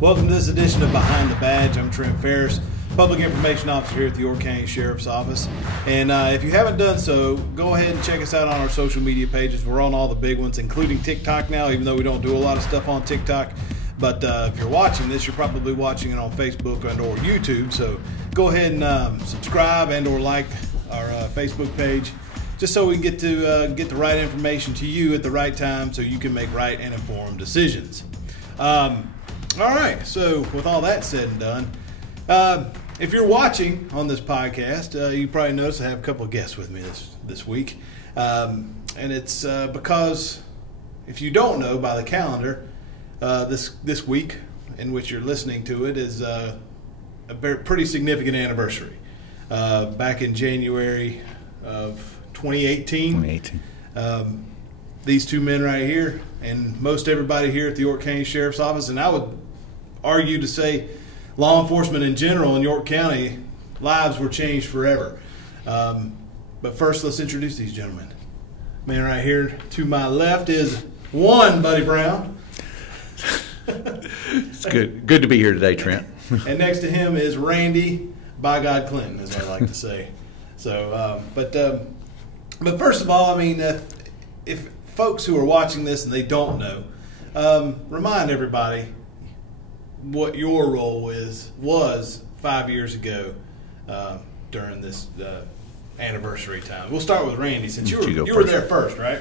Welcome to this edition of Behind the Badge. I'm Trent Ferris, Public Information Officer here at the York County Sheriff's Office. And if you haven't done so, go ahead and check us out on our social media pages. We're on all the big ones, including TikTok now, even though we don't do a lot of stuff on TikTok. But if you're watching this, you're probably watching it on Facebook and or YouTube. So go ahead and subscribe and or like our Facebook page, just so we can get the right information to you at the right time so you can make right and informed decisions. All right, so with all that said and done, if you're watching on this podcast, you probably noticed I have a couple of guests with me this week. And it's because, if you don't know by the calendar, this week in which you're listening to it is a pretty significant anniversary. Back in January of 2018. These two men right here and most everybody here at the York County Sheriff's Office, and I would argue to say law enforcement in general in York County, lives were changed forever. But first, let's introduce these gentlemen. Man right here to my left is one Buddy Brown. It's good to be here today, Trent. And next to him is Randy, by God Clinton, as I like to say. So, but first of all, I mean, if folks who are watching this and they don't know, remind everybody what your role was 5 years ago during this anniversary time. We'll start with Randy, since you were there first, right?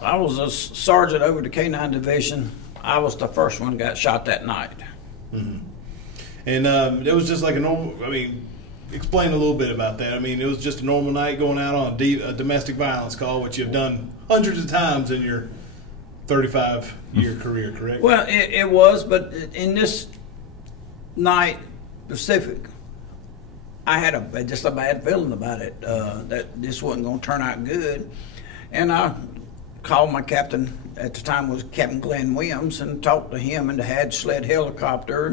I was a sergeant over the K-9 division. I was the first one that got shot that night. Mm-hmm. And it was just like a normal, I mean, explain a little bit about that. I mean, it was just a normal night going out on a domestic violence call, which you've done hundreds of times in your 35-year career, correct? Well, it was, but in this night specific, I had just a bad feeling about it, that this wasn't going to turn out good. And I called my captain, at the time was Captain Glenn Williams, and talked to him and the Had Sled helicopter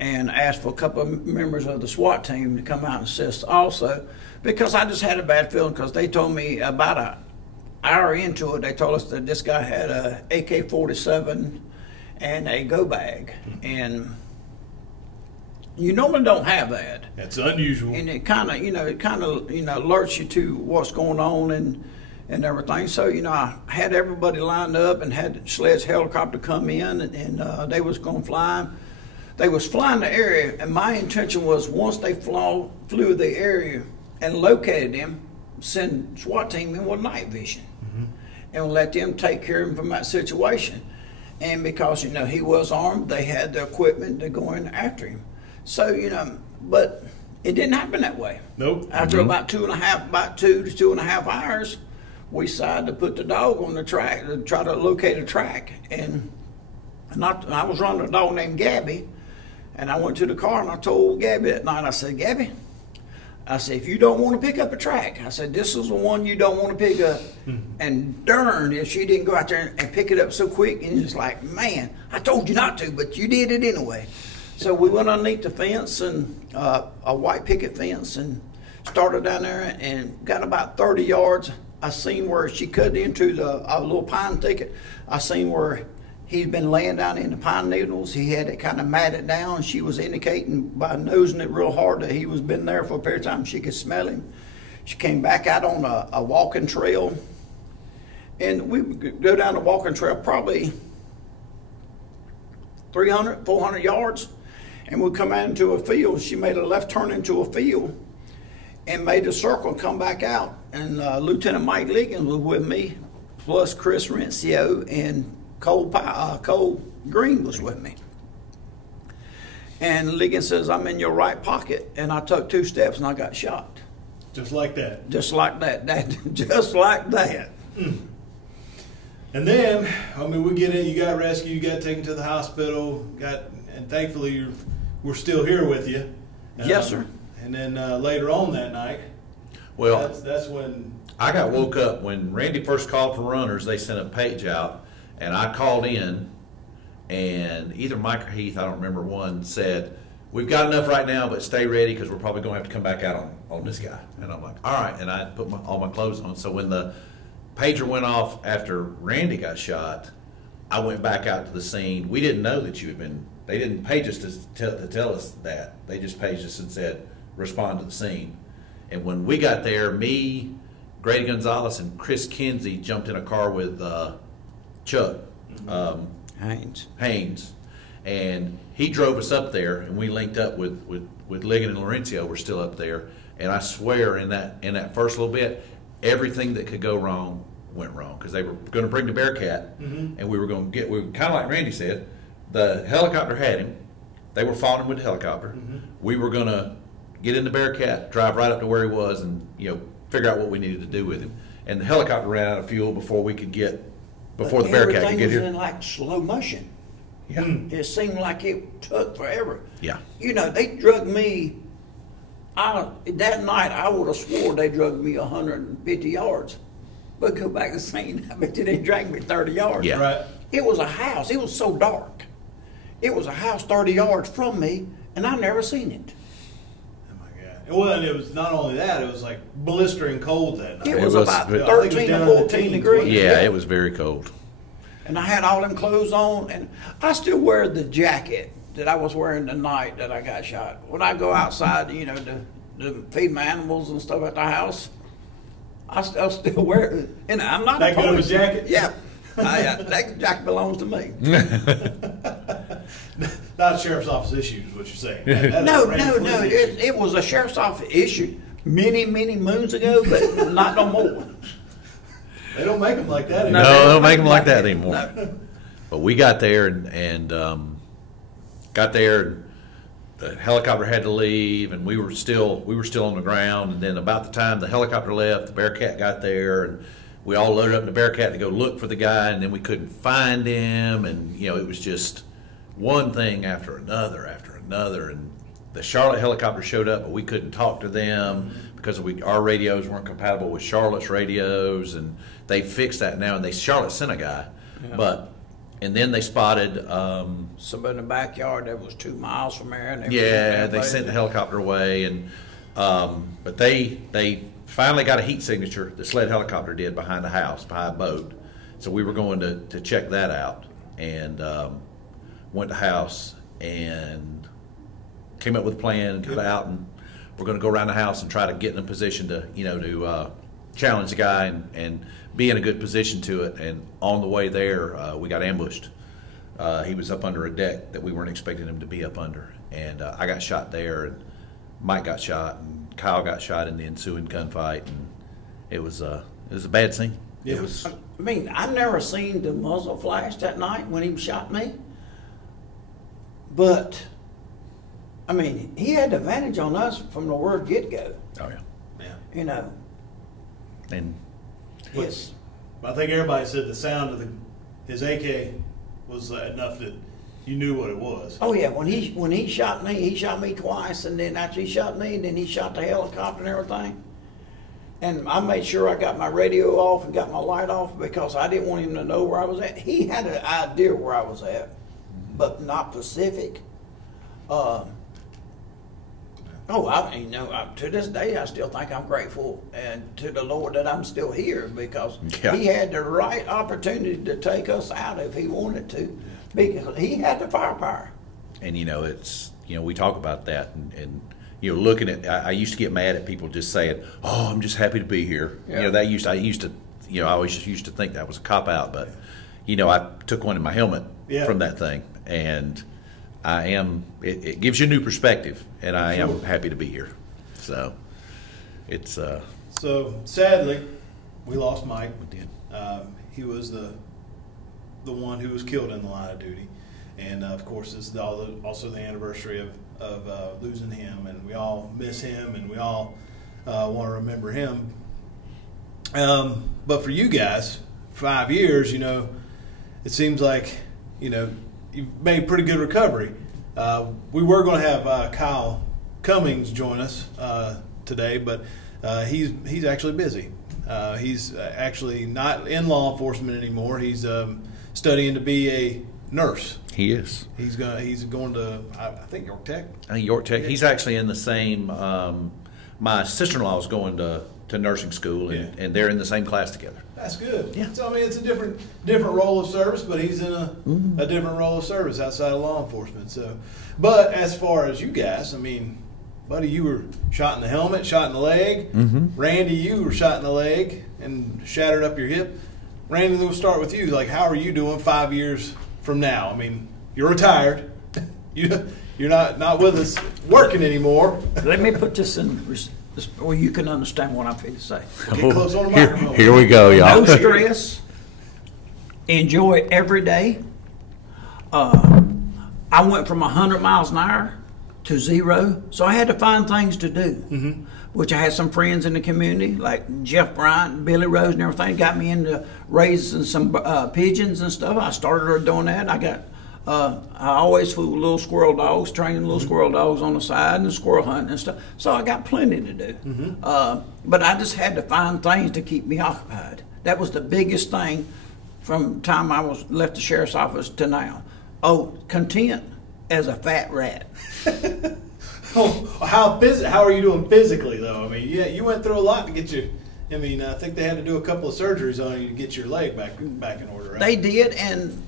and asked for a couple of members of the SWAT team to come out and assist also, because I just had a bad feeling, because they told me about an hour into it, they told us that this guy had a AK-47 and a go bag, and you normally don't have that. That's unusual. And it kind of alerts you to what's going on and everything. So, I had everybody lined up and had Sled's helicopter come in, and they was going to fly. They was flying the area, and my intention was, once they flew the area and located him, send SWAT team in with night vision, and let them take care of him from that situation. And because, he was armed, they had the equipment to go in after him. So, but it didn't happen that way. Nope. After about 2 to 2.5 hours, we decided to put the dog on the track to try to locate a track. And I was running a dog named Gabby, and I went to the car and I told Gabby that night, I said, Gabby, I said, if you don't want to pick up a track, I said, this is the one you don't want to pick up. And darn if she didn't go out there and pick it up so quick. And it's like, man, I told you not to, but you did it anyway. So we went underneath the fence, and a white picket fence, and started down there and got about 30 yards. I seen where she cut into a little pine thicket. I seen where he'd been laying down in the pine needles. He had it kind of matted down. She was indicating by nosing it real hard that he was been there for a period of time. She could smell him. She came back out on a walking trail, and we would go down the walking trail probably 300, 400 yards, and we'd come out into a field. She made a left turn into a field and made a circle and come back out. And Lieutenant Mike Liggins was with me, plus Chris Rencio, and Cole Green was with me. And Liggins says, I'm in your right pocket. And I took 2 steps and I got shot. Just like that. Just like that. Just like that. And then, I mean, we get in, you got rescued, you got taken to the hospital, and thankfully we're still here with you. Yes, sir. And then later on that night, Well, that's when I got woke up when Randy first called for runners. They sent a page out, and I called in, and either Mike or Heath, I don't remember, one said, we've got enough right now, but stay ready because we're probably going to have to come back out on this guy. And I'm like, all right. And I put all my clothes on. So when the pager went off after Randy got shot, I went back out to the scene. We didn't know that you had been. They didn't page us to tell us that. They just paged us and said, respond to the scene. And when we got there, me, Grady Gonzalez, and Chris Kinsey jumped in a car with Chuck Haynes, and he drove us up there, and we linked up with Ligon and Laurencio. We're still up there, and I swear in that first little bit, everything that could go wrong went wrong, because they were going to bring the Bearcat, and we were kind of like Randy said, the helicopter had him. They were following him with the helicopter. We were going to get in the Bearcat, drive right up to where he was, and figure out what we needed to do with him. And the helicopter ran out of fuel before we could before the Bearcat could get here. Everything was in like slow motion. Yeah. It seemed like it took forever. Yeah. They drugged me. That night, I would have swore they drugged me 150 yards. But go back to the scene, I bet you they dragged me 30 yards. Yeah. Right. It was a house. It was so dark. It was a house 30 yards from me, and I've never seen it. Oh my God! Well, and it was not only that; it was like blistering cold that night. It was about I think it was 13 down or in the 14 teens, degrees. wasn't it? Yeah, it was very cold. And I had all them clothes on, and I still wear the jacket that I was wearing the night that I got shot. When I go outside, to feed my animals and stuff at the house, I still wear it. And I'm not That a good of a police. jacket? Yeah. That jacket belongs to me. Not sheriff's office issues, is what you're saying. No. It was a sheriff's office issue many moons ago, but not no more. They don't make them like that anymore. No, they don't make them like that anymore. No. But we got there and got there. And the helicopter had to leave, and we were still on the ground. And then about the time the helicopter left, the Bearcat got there, and we all loaded up in the Bearcat to go look for the guy. And then we couldn't find him, and it was just one thing after another. And the Charlotte helicopter showed up, but we couldn't talk to them because our radios weren't compatible with Charlotte's radios, and they fixed that now. And Charlotte sent a guy, and then they spotted. Somebody in the backyard that was 2 miles from there. And They sent the helicopter away, and but they finally got a heat signature. The sled helicopter did behind the house, behind a boat. So we were going to check that out, and went to the house and came up with a plan and got out, and we're going to go around the house and try to get in a position to challenge the guy and be in a good position to it. And on the way there, we got ambushed. He was up under a deck that we weren't expecting him to be up under, and I got shot there, and Mike got shot, and Kyle got shot in the ensuing gunfight, and it was a bad scene. Yeah. It was. I mean, I never seen the muzzle flash that night when he shot me. But, I mean, he had the advantage on us from the word get-go. Oh yeah. Yeah. And Yes. I think everybody said the sound of his AK was enough that you knew what it was. Oh yeah, when he shot me twice, and then after he shot me, and then he shot the helicopter and everything. And I made sure I got my radio off and got my light off because I didn't want him to know where I was at. He had an idea where I was at, but not specific. To this day, I still think I'm grateful and to the Lord that I'm still here because He had the right opportunity to take us out if He wanted to, because He had the firepower. And it's we talk about that and looking at. I used to get mad at people just saying, "Oh, I'm just happy to be here." Yeah. I always used to think that was a cop out, but I took one in my helmet from that thing, and I am. It gives you a new perspective, and I am happy to be here. So it's. So sadly, we lost Mike. We did. He was the one who was killed in the line of duty, and of course, it's also the anniversary of losing him, and we all miss him, and we all want to remember him. But for you guys, 5 years, it seems like you've made pretty good recovery. We were going to have Kyle Cummings join us today, but he's actually busy. He's actually not in law enforcement anymore. He's studying to be a nurse. He is. He's going to I think York Tech. York Tech. He's actually in the same my sister-in-law is going to nursing school, and they're in the same class together. That's good. Yeah. So I mean, it's a different role of service, but he's in a different role of service outside of law enforcement. So, but as far as you guys, I mean, buddy, you were shot in the helmet, shot in the leg. Randy, you were shot in the leg and shattered up your hip. Randy, we'll start with you. Like, how are you doing 5 years from now? I mean, you're retired. You're not with us working anymore. Let me put this in where you can understand what I'm going to say. Get close on the microphone. Here we go, y'all. No stress. Enjoy every day. I went from 100 miles an hour to 0, so I had to find things to do. Which I had some friends in the community, like Jeff Bryant, Billy Rose, and everything, got me into raising some pigeons and stuff. I started doing that. I always flew little squirrel dogs, training little squirrel dogs on the side, and squirrel hunting and stuff. So I got plenty to do. But I just had to find things to keep me occupied. That was the biggest thing from the time I left the sheriff's office to now. Oh, content as a fat rat. How are you doing physically, though? I mean, yeah, you went through a lot to get you. I mean, I think they had to do a couple of surgeries on you to get your leg back in order. Right? They did, and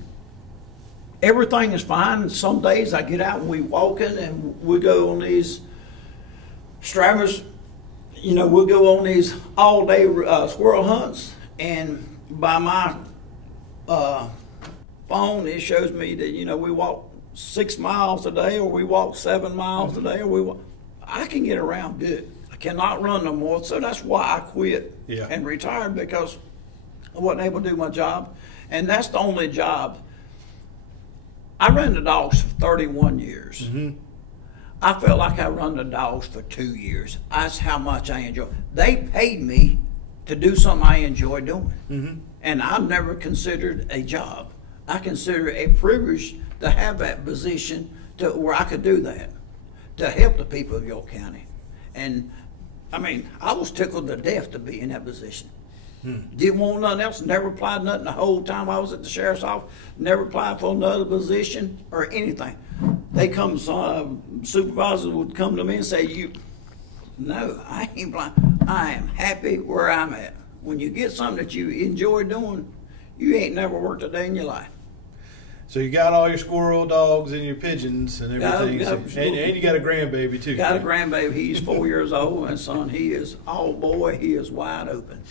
everything is fine. Some days I get out and we walking, and we go on these Stravers. You know, we'll go on these all-day squirrel hunts, and by my phone, it shows me that we walk 6 miles a day, or we walk 7 miles a day, or I can get around good. I cannot run no more, so that's why I quit and retired, because I wasn't able to do my job, and that's the only job. I ran the dogs for 31 years. I felt like I run the dogs for 2 years. That's how much I enjoy. They paid me to do something I enjoy doing, and I've never considered a job. I consider it a privilege to have that position where I could do that, to help the people of York County. And I mean, I was tickled to death to be in that position. Didn't want nothing else, never applied nothing the whole time I was at the sheriff's office, never applied for another position or anything. They come, supervisors would come to me and say, no, I ain't blind. I am happy where I'm at. When you get something that you enjoy doing, you ain't never worked a day in your life. So you got all your squirrel dogs and your pigeons and everything, and you got a grandbaby too. Got a grandbaby. He's 4 years old, and son, he is boy. He is wide open.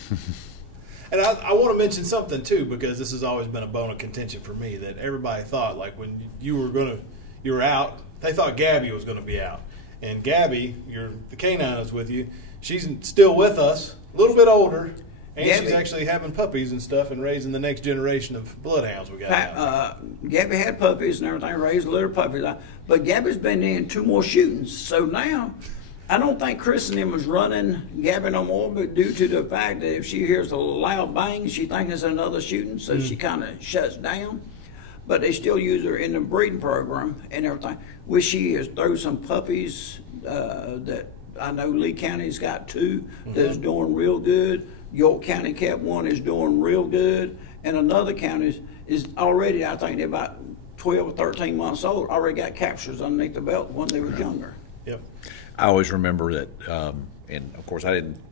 And I want to mention something too, because this has always been a bone of contention for me, that everybody thought, like, when you were out, they thought Gabby was going to be out, and Gabby, the canine is with you. She's still with us, a little bit older. And Gabby, she's actually having puppies and stuff and raising the next generation of bloodhounds we got. Gabby had puppies and everything, raised little puppies. But Gabby's been in 2 more shootings. So now, I don't think Chris and him was running Gabby no more, but due to the fact that if she hears a loud bang, she thinks it's another shooting, so she kind of shuts down. But they still use her in the breeding program and everything. Which she has thrown some puppies that I know Lee County's got 2 that's doing real good. York County kept 1 is doing real good, and another county is already, I think they're about 12 or 13 months old, already got captures underneath the belt when they were younger. Yep. I always remember that, and of course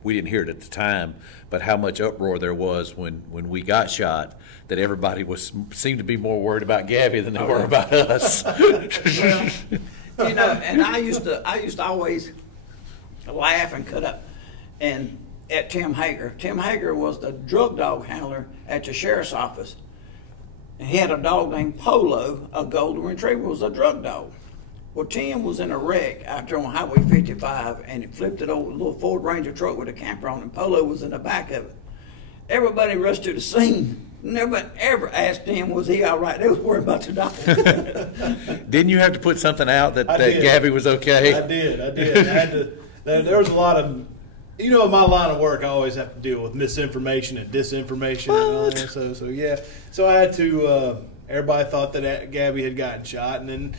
we didn't hear it at the time, but how much uproar there was when we got shot, that everybody seemed to be more worried about Gabby than they were about us. Well, and I used to always laugh and cut up, and at Tim Hager. Tim Hager was the drug dog handler at the sheriff's office. And he had a dog named Polo, a golden retriever, was a drug dog. Well, Tim was in a wreck out there on Highway 55, and he flipped it over a little Ford Ranger truck with a camper on it, and Polo was in the back of it. Everybody rushed to the scene. Nobody ever asked him, was he all right? They was worried about the dog. Didn't you have to put something out that Gabby was okay? I did. There was a lot of... in my line of work, I always have to deal with misinformation and disinformation and all that. So I had to. Everybody thought that Gabby had gotten shot, and then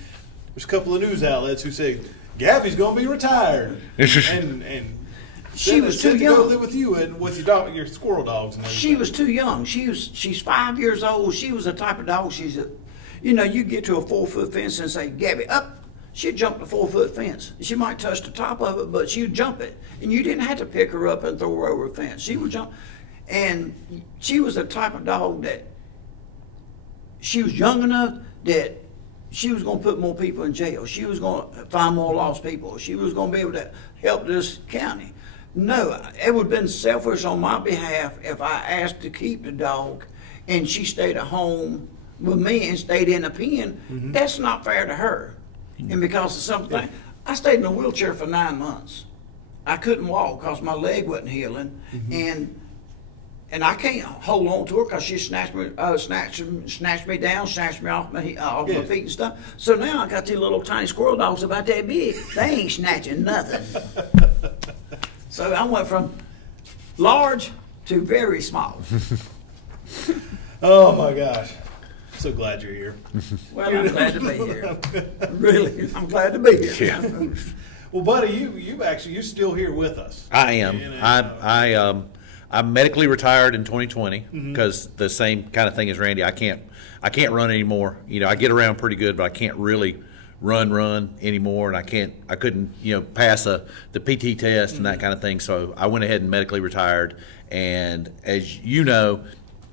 there's a couple of news outlets who say Gabby's going to be retired, and she was too young to go live with you and with your squirrel dogs. And everything. She was too young. She's 5 years old. She was the type of dog. You get to a 4-foot fence and say, Gabby, up. she'd jump the 4-foot fence. She might touch the top of it, but she'd jump it. And you didn't have to pick her up and throw her over a fence. She would jump. And she was the type of dog that she was young enough that she was going to put more people in jail. She was going to find more lost people. She was going to be able to help this county. No, it would have been selfish on my behalf if I asked to keep the dog and she stayed at home with me and stayed in a pen. That's not fair to her. And because of something, I stayed in a wheelchair for 9 months. I couldn't walk because my leg wasn't healing, and I can't hold on to her because she snatched me down, snatched me off my feet and stuff. So now I got these little tiny squirrel dogs about that big. They ain't snatching nothing. So I went from large to very small. Oh my gosh. So glad you're here. Well, I'm glad to be here. Really, I'm glad to be here. Yeah. Well, buddy, you're still here with us. I am. You know, I'm medically retired in 2020 because the same kind of thing as Randy. I can't run anymore. You know, I get around pretty good, but I can't really run anymore, and I couldn't pass the PT test and that kind of thing. So I went ahead and medically retired. And as you know,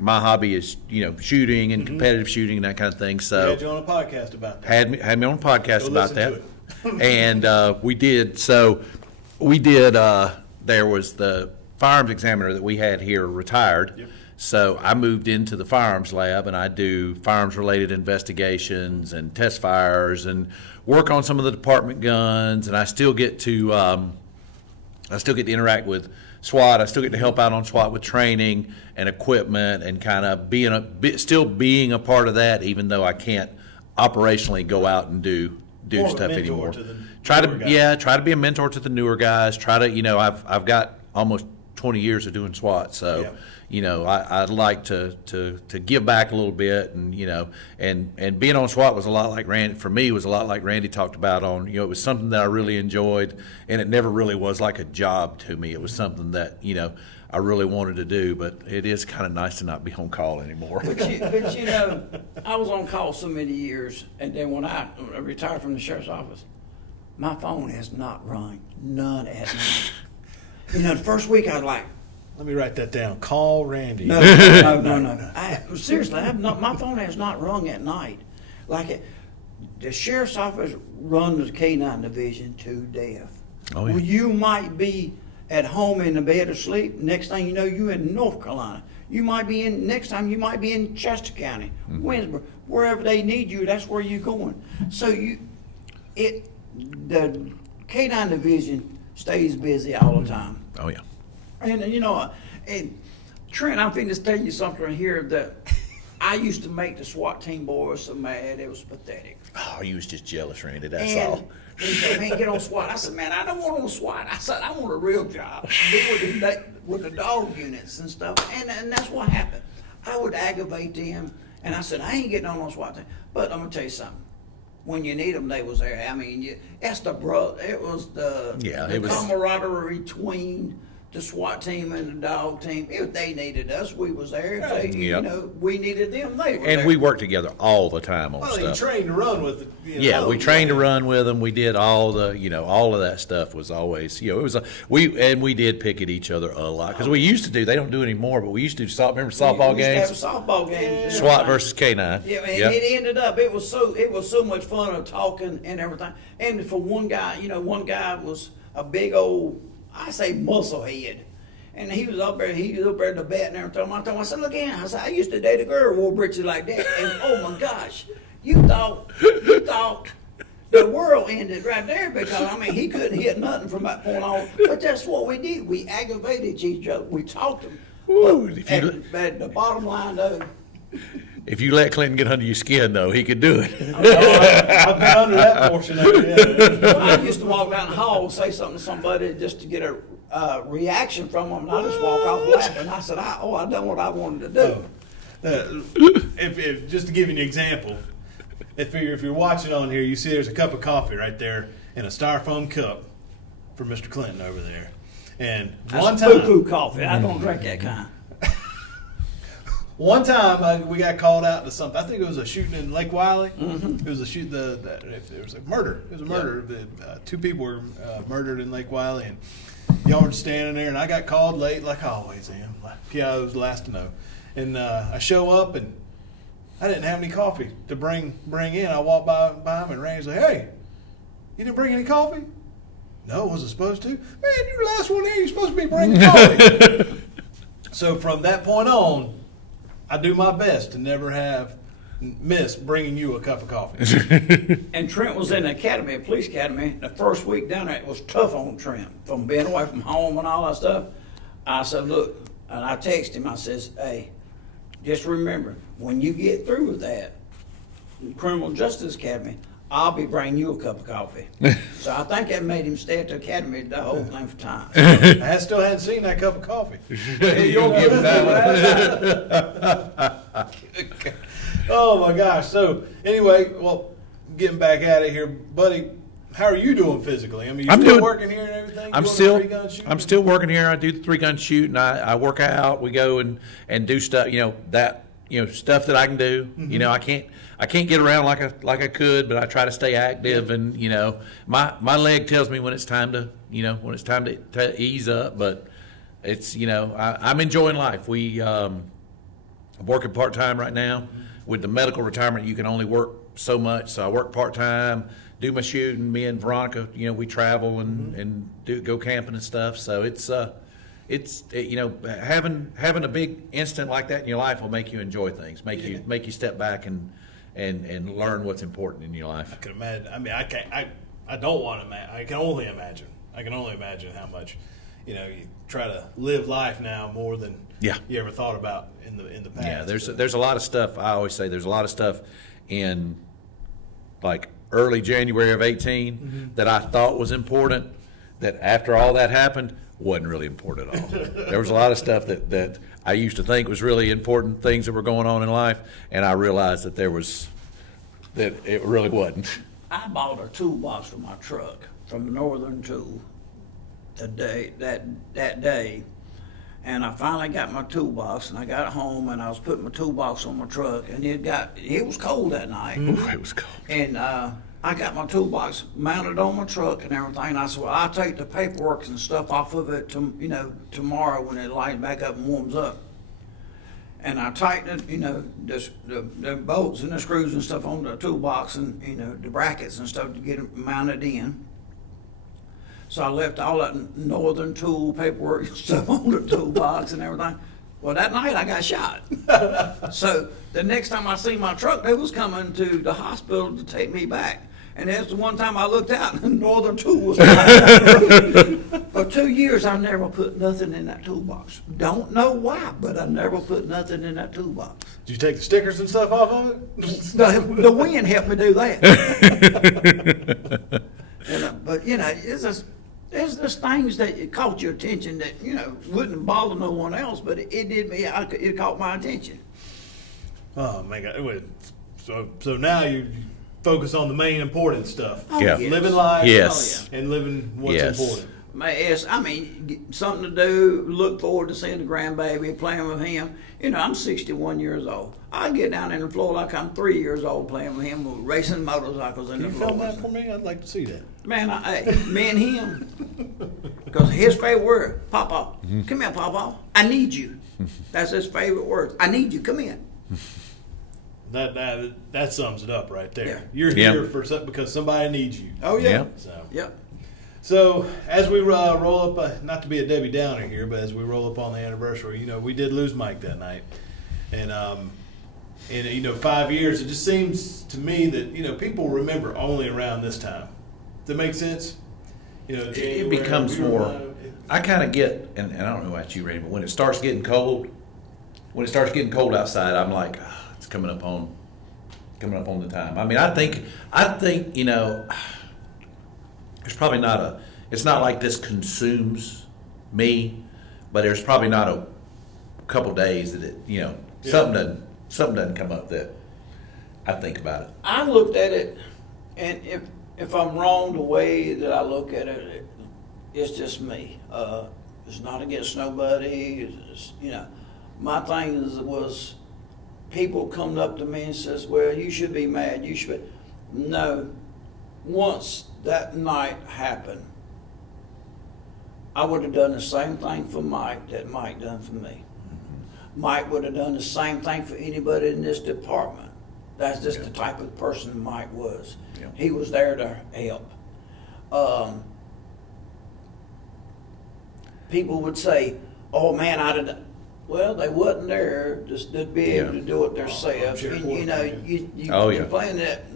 my hobby is shooting and competitive shooting and that kind of thing. So we had you on a podcast about that. Had me on a podcast Go about that. listen to it. And we did. So we did. There was the firearms examiner that we had here retired. Yep. So I moved into the firearms lab, and I do firearms-related investigations and test fires and work on some of the department guns. And I still get to interact with SWAT. I still get to help out on SWAT with training and equipment and kind of still being a part of that, even though I can't operationally go out and do More stuff of a mentor anymore. to the Try newer guys. to be a mentor to the newer guys. Try to I've got almost 20 years of doing SWAT, so I'd like to give back a little bit, and and being on SWAT was a lot like Randy. For me, was a lot like Randy talked about on. It was something that I really enjoyed, and it never really was like a job to me. It was something that I really wanted to do, but it is kind of nice to not be on call anymore. But I was on call so many years, and then when I retired from the sheriff's office, my phone has not rung, none at night. The first week I was like, Let me write that down. Call Randy. no. Seriously, my phone has not rung at night. The sheriff's office runs the K-9 division to death. Oh, yeah. Well, you might be at home in the bed asleep. Next thing you know, you're in North Carolina. Next time you might be in Chester County, Winsboro, wherever they need you. That's where you're going. So the K-9 division stays busy all the time. Oh yeah. And and Trent, I'm finna tell you something here that I used to make the SWAT team boys so mad it was pathetic. Oh, you was just jealous, Randy. That's And all. they said, man, get on SWAT. I said, man, I don't want on SWAT. I said, I want a real job. Be with the dog units and stuff. And that's what happened. I would aggravate them, and I said, I ain't getting on SWAT team. But I'm gonna tell you something. When you need them, they was there. I mean, that's the brother. It was the camaraderie between the SWAT team and the dog team. If they needed us, we was there. If they, we needed them, they were there. And we worked together all the time on stuff. You trained to run with it. We trained to run with them. We did all all of that stuff was always, it was we did pick at each other a lot because we used to do. They don't do it anymore, but we used to do softball we games. Used to have softball games. SWAT versus K9. Yeah, and it ended up. It was so much fun of talking and everything. And for one guy, one guy was a big old, I say muscle head. And he was up there at the bat and everything. I said, look in. I said, I used to date a girl who wore britches like that. And oh my gosh, you thought the world ended right there because, he couldn't hit nothing from that point on. But that's what we did. We aggravated each other. We talked them. But the bottom line, though, if you let Clinton get under your skin, though, he could do it. I've been under that portion of it. Well, I used to walk down the hall and say something to somebody just to get a reaction from them, and I just walk off laughing. I said, I done what I wanted to do. If just to give you an example, if you're watching on here, you see there's a cup of coffee right there in a styrofoam cup for Mr. Clinton over there. And That's poo-poo coffee. I don't drink that kind. One time we got called out to something. I think it was a shooting in Lake Wiley. It was a shoot. It was a murder. It was a murder. Two people were murdered in Lake Wiley, and y'all were standing there. And I got called late, like I always am. I was the last to know. And I show up, and I didn't have any coffee to bring in. I walked by him, and Randy's like, "Hey, you didn't bring any coffee?" No, wasn't supposed to. Man, you're the last one here. You're supposed to be bringing coffee. So from that point on, I do my best to never miss bringing you a cup of coffee. And Trent was in the academy, police academy. The first week down there, it was tough on Trent from being away from home and all that stuff. I said, look, and I texted him. I says, hey, just remember, when you get through with that, criminal justice academy, I'll be bringing you a cup of coffee. So I think that made him stay at the academy the whole thing for time. I still hadn't seen that cup of coffee. You'll give him that one. Oh my gosh. So anyway, well, getting back at it here, buddy, how are you doing physically? I mean, you still working here and everything? I'm still working here. I do the 3-gun shoot, and I work out. We go and do stuff, stuff that I can do. Mm-hmm. You know, I can't get around like I could, but I try to stay active. And my leg tells me when it's time to to ease up. But it's I'm enjoying life. I'm working part time right now. With the medical retirement, you can only work so much. So I work part time, do my shooting. Me and Veronica, we travel and go camping and stuff. So it's having a big incident like that in your life will make you enjoy things, make you step back and learn what's important in your life. I can imagine. I mean, I don't want to imagine. I can only imagine. I can only imagine how much, you try to live life now more than you ever thought about in the past. Yeah, there's a lot of stuff. I always say there's a lot of stuff in like early January of 18 that I thought was important. That after all that happened, wasn't really important at all. There was a lot of stuff that I used to think was really important, things that were going on in life, and I realized that it really wasn't. I bought a toolbox for my truck from Northern Tool that day, and I finally got my toolbox, and I got it home, and I was putting my toolbox on my truck, and it was cold that night. Ooh, it was cold. And I got my toolbox mounted on my truck and everything. I said, well, I'll take the paperwork and stuff off of it tomorrow when it lights back up and warms up. And I tightened it, the bolts and the screws and stuff on the toolbox and, the brackets and stuff to get it mounted in. So I left all that Northern Tool paperwork and stuff on the toolbox and everything. Well, that night I got shot. So the next time I seen my truck, they was coming to the hospital to take me back. And that's the one time I looked out and Northern Tool was For 2 years, I never put nothing in that toolbox. Don't know why, but I never put nothing in that toolbox. Did you take the stickers and stuff off of it? The wind helped me do that. But, there's just things that caught your attention that, wouldn't bother no one else, but it did me. It caught my attention. Oh, my God. So now you focus on the main important stuff. Oh, yes. Living life Yes. and living what's important. Yes, something to do, look forward to seeing the grandbaby, playing with him. I'm 61 years old. I get down in the floor like I'm 3 years old playing with him, racing motorcycles in the floor. Can you film that for me? I'd like to see that. Man, me and him, because his favorite word, Papa, come here, Papa, I need you. That's his favorite word. I need you, come in. That sums it up right there. Yeah. You're here because somebody needs you. Oh, yeah. Yep. So as we roll up, not to be a Debbie Downer here, but as we roll up on the anniversary, we did lose Mike that night, and 5 years. It just seems to me that people remember only around this time. Does that make sense? January, it becomes more. I kind of get, and I don't know about you, Randy, but when it starts getting cold outside, I'm like, it's coming up on the time. I mean, I think there's probably not it's not like this consumes me, but there's probably not a couple days that something doesn't come up that I think about it. I looked at it, and if I'm wrong the way that I look at it, it's just me. It's not against nobody. My thing was people come up to me and says, well, you should be mad. You should be. No. Once that night happened, I would have done the same thing for Mike that Mike done for me. Mike would have done the same thing for anybody in this department. That's just the type of person Mike was. Yeah. He was there to help. People would say, oh man, I did. Well, they wasn't there just to be able to do it themselves. Sure. And you know, you yeah. playing that,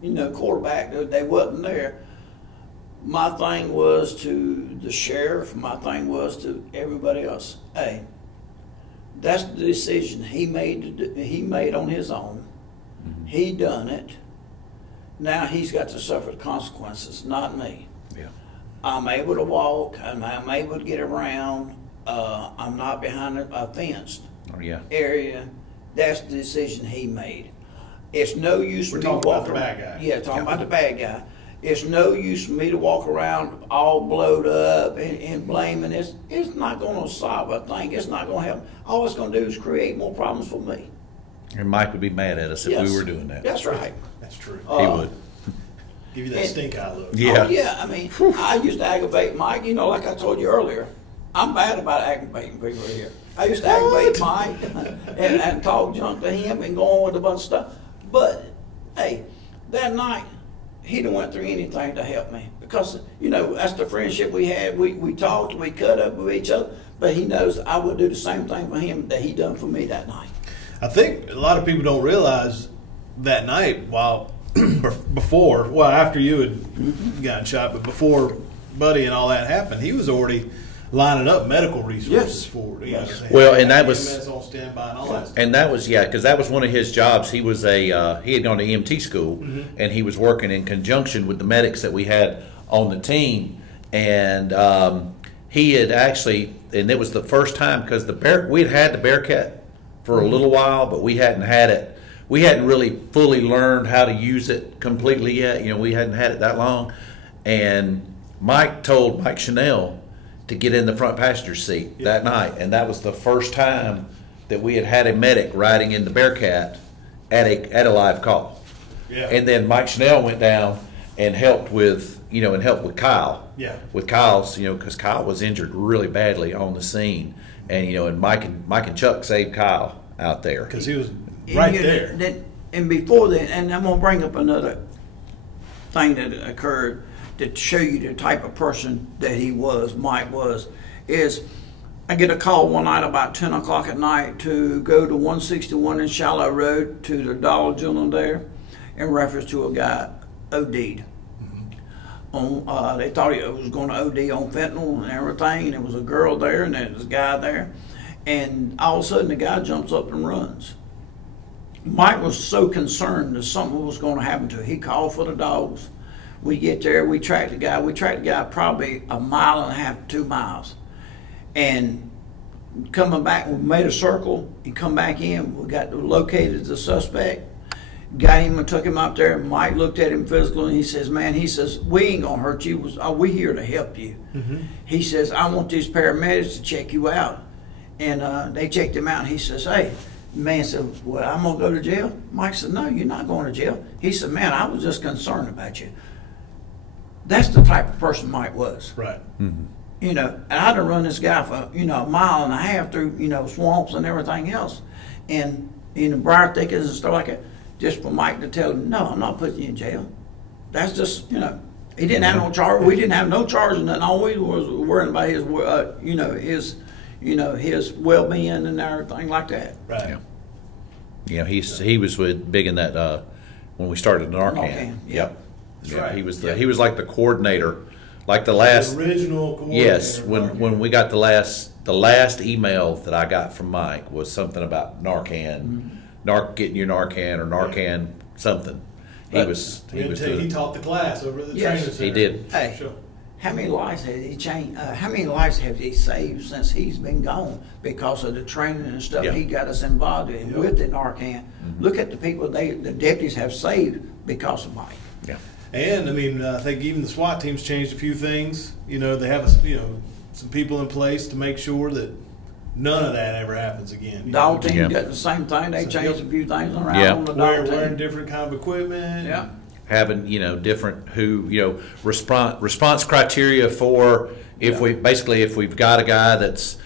you know, quarterback, they wasn't there. My thing was to the sheriff, my thing was to everybody else. Hey, that's the decision he made on his own. Mm-hmm. He done it. Now he's got to suffer the consequences, not me. Yeah. I'm able to walk, and I'm able to get around. I'm not behind a fenced area. That's the decision he made. It's no use for me to walk about the around. bad guy. Yeah, talking about the bad guy. It's no use for me to walk around all blowed up and blaming this. It's not going to solve a thing. It's not going to help. All it's going to do is create more problems for me. And Mike would be mad at us if we were doing that. That's right. That's true. He would. Give you that stink eye look. Yeah. Oh, yeah, I mean, I used to aggravate Mike. You know, like I told you earlier, I'm bad about aggravating people here. I used to aggravate Mike and talk junk to him and go on with a bunch of stuff. But, hey, that night, he done went through anything to help me. Because, you know, that's the friendship we had. We talked, we cut up with each other. But he knows I would do the same thing for him that he done for me that night. I think a lot of people don't realize that night, after you had gotten shot, but before Buddy and all that happened, he was already lining up medical resources for you know, well, and that was EMS on standby and all that stuff. And that was because that was one of his jobs. He was he had gone to EMT school, and he was working in conjunction with the medics that we had on the team, and he had actually, and it was the first time because we had the Bearcat for a little while, but we hadn't had it. We hadn't really fully learned how to use it completely yet. You know, we hadn't had it that long, and Mike told Mike Chanel to get in the front passenger seat that night, and that was the first time that we had a medic riding in the Bearcat at a live call. Yeah. And then Mike Chanel went down and helped with Kyle. Yeah. With Kyle's, because Kyle was injured really badly on the scene, and and Mike and Chuck saved Kyle out there because he was right there. And before that, and I'm gonna bring up another thing that occurred to show you the type of person that Mike was, is I get a call one night about 10 o'clock at night to go to 161 in Shallow Road to the Dollar General there in reference to a guy OD'd. They thought he was going to OD on fentanyl and everything, and there was a girl there and there was a guy there, and all of a sudden the guy jumps up and runs. Mike was so concerned that something was going to happen to him. He called for the dogs. We get there, we track the guy. We tracked the guy probably 1.5 miles, 2 miles. And coming back, we made a circle and come back in. We located the suspect, got him and took him up there. Mike looked at him physically and he says, man, we ain't gonna hurt you. We here to help you. He says, I want these paramedics to check you out. And they checked him out and he says, hey, man said, well, I'm gonna go to jail? Mike said, no, you're not going to jail. He said, man, I was just concerned about you. That's the type of person Mike was. Right. And I'd have run this guy for, 1.5 miles through, swamps and everything else. And in the briar thickets and stuff like that, just for Mike to tell him, no, I'm not putting you in jail. That's just, he didn't have no charge. We didn't have no charge and nothing. All we was worrying about his, his well-being and everything like that. Right. Yeah. He was big in that when we started Narcan. Yep. That's yeah, right. He was like the coordinator, like the last original coordinator. Yes, when we got the last email that I got from Mike was something about Narcan, getting your Narcan or Narcan something. He taught the class over at the training center. He did. Hey, sure. How many lives has he changed? How many lives have he saved since he's been gone because of the training and stuff he got us involved in with the Narcan? Look at the people the deputies have saved because of Mike. Yeah. And I think even the SWAT team's changed a few things. They have some people in place to make sure that none of that ever happens again. You Dog know? team Yeah. did the same thing. They changed a few things around Yeah. on the dog Wearing team. different kind of equipment. Yeah. Having different response criteria for if we've got a guy that's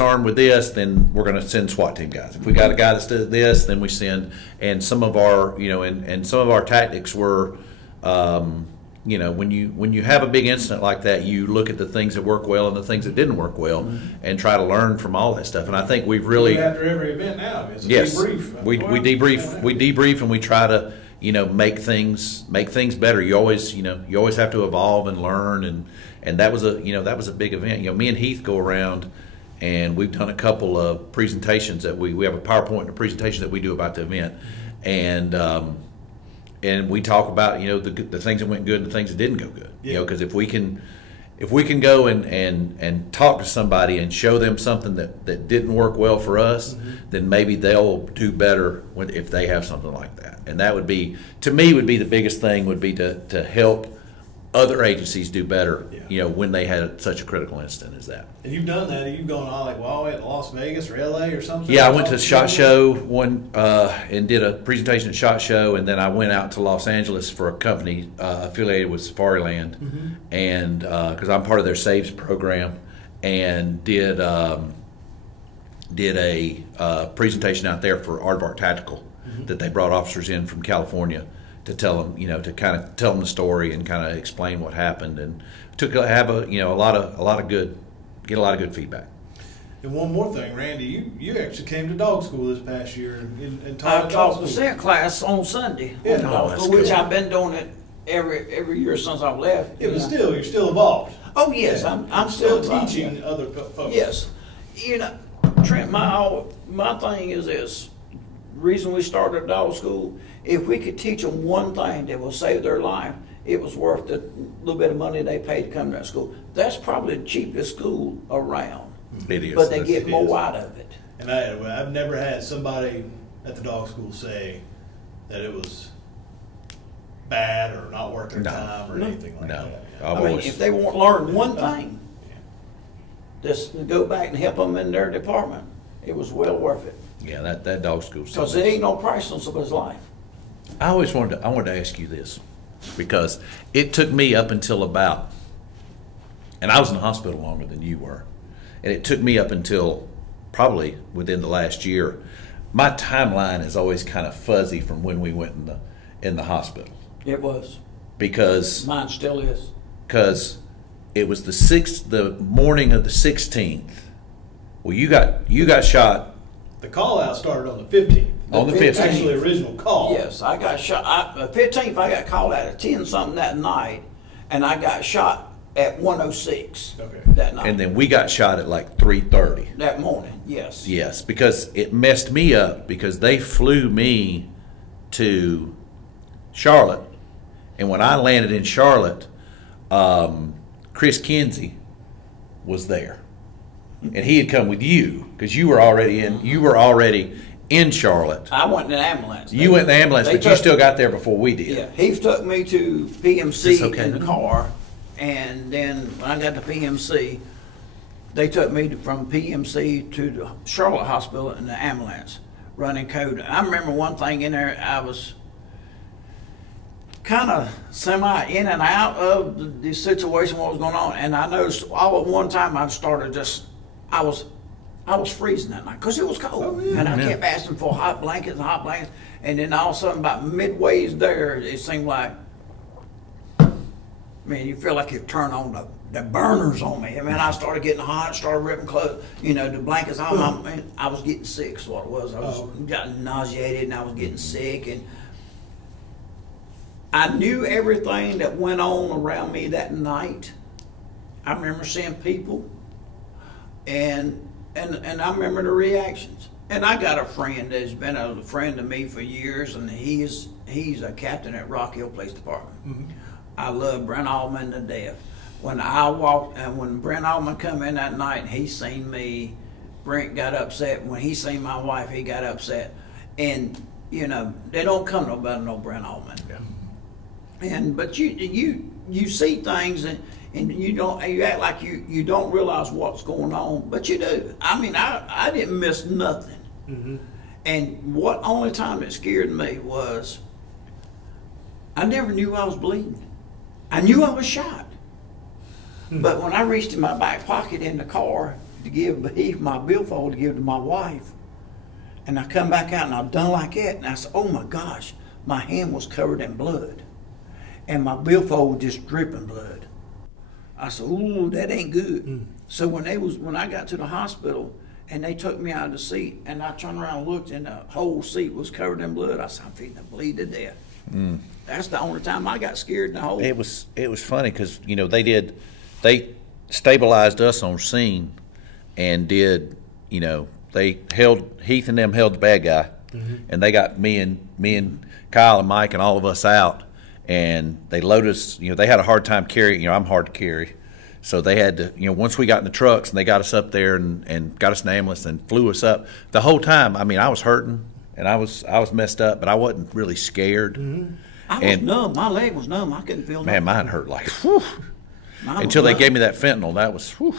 armed with this, then we're going to send SWAT team guys. If we got a guy that's does this, then we send. And some of our and some of our tactics were when you have a big incident like that, you look at the things that work well and the things that didn't work well, and try to learn from all that stuff. And I think we've really After every event now, it's a yes debrief. we debrief and we try to make things better. You always have to evolve and learn, and that was a big event. Me and Heath go around, and we've done a couple of presentations that we have a PowerPoint and a presentation that we do about the event, and we talk about the things that went good and the things that didn't go good. Yeah. Because if we can go and talk to somebody and show them something that didn't work well for us, then maybe they'll do better if they have something like that. And that would be, to me, the biggest thing would be to help other agencies do better, when they had such a critical incident as that. And you've done that. You've gone all the way to Las Vegas or LA or something. Yeah, I went to SHOT Show and did a presentation at SHOT Show, and then I went out to Los Angeles for a company affiliated with Safariland, and because I'm part of their Saves program, and did a presentation out there for Aardvark Tactical that they brought officers in from California to tell them, to kind of tell them the story and kind of explain what happened, and get a lot of good feedback. And one more thing, Randy, you actually came to dog school this past year and taught I at dog taught school. the SENT class on Sunday, Yeah. Oh, that's which good. I've been doing it every year since I've left. Yeah, but you're still involved. Oh yes, Yeah. I'm still involved, teaching yeah. other folks. Yes, Trent, my thing is this: reason we started dog school. If we could teach them one thing that will save their life, it was worth the little bit of money they paid to come to that school. That's probably the cheapest school around, It is. but they get it more is. out of it. And I've never had somebody at the dog school say that it was bad or not worth their time or anything like No. that. I've I mean, always- if they want to learn one thing, just go back and help them in their department. It was well worth it Yeah, that dog school. because there ain't no price on somebody's life. I wanted to ask you this, because it took me up until about, and I was in the hospital longer than you were, and it took me up until probably within the last year. My timeline is always kind of fuzzy from when we went in the hospital, It was. because Mine still is. it was the morning of the 16th. Well, you got shot The call out started on the 15th. on the The 15th. Actually, original call. Yes, I got shot. The 15th, I got called out at 10 something that night, and I got shot at 1:06 Okay. that night. And then we got shot at like 3:30. That morning, yes. Yes, because it messed me up, because they flew me to Charlotte, and when I landed in Charlotte, Chris Kinsey was there, and he had come with you because you were already in Charlotte. I went in an ambulance. You went in the ambulance, They but you took- still got there before we did. Yeah, he took me to PMC Is this okay? in the car, and then when I got to PMC, they took me from PMC to the Charlotte Hospital in the ambulance, running code. I remember one thing in there, I was kind of semi in and out of the situation, what was going on, and I noticed all at one time I was freezing that night because it was cold, and I kept asking for hot blankets, and then all of a sudden, about midways there, it seemed like, man, you feel like you turn on the burners on me. I mean, I started getting hot, started ripping clothes, the blankets on. I was getting sick, is what it was. I was got nauseated, and I was getting sick, and I knew everything that went on around me that night. I remember seeing people, and I remember the reactions. And I got a friend that's been a friend to me for years, and he's a captain at Rock Hill Police Department. Mm-hmm. I love Brent Allman to death. When I walked, and when Brent Allman come in that night, and he seen me, Brent got upset. When he seen my wife, he got upset. And they don't come nobody no Brent Allman. Yeah. But you see things, and and you act like you don't realize what's going on, but you do. I mean, I didn't miss nothing. Mm-hmm. And what only time it scared me was I never knew I was bleeding. I knew I was shot. But when I reached in my back pocket in the car to give Heath my billfold to give to my wife, and I come back out and I done like that, and I said, oh my gosh, my hand was covered in blood. And my billfold was just dripping blood. I said, ooh, that ain't good. So when I got to the hospital and they took me out of the seat and I turned around and looked and the whole seat was covered in blood, I said, I'm feeling to bleed to death. That's the only time I got scared in the whole. It was funny because they stabilized us on scene and did, they held Heath and them held the bad guy, and they got me and Kyle and Mike and all of us out, and they loaded us. They had a hard time carrying. I'm hard to carry, so they had to. Once we got in the trucks and they got us up there and got us in the ambulance and flew us up. The whole time, I mean, I was hurting and I was messed up, but I wasn't really scared. I was numb. My leg was numb. I couldn't feel nothing. Man, mine hurt like whew. Until they gave me that fentanyl. That was whew.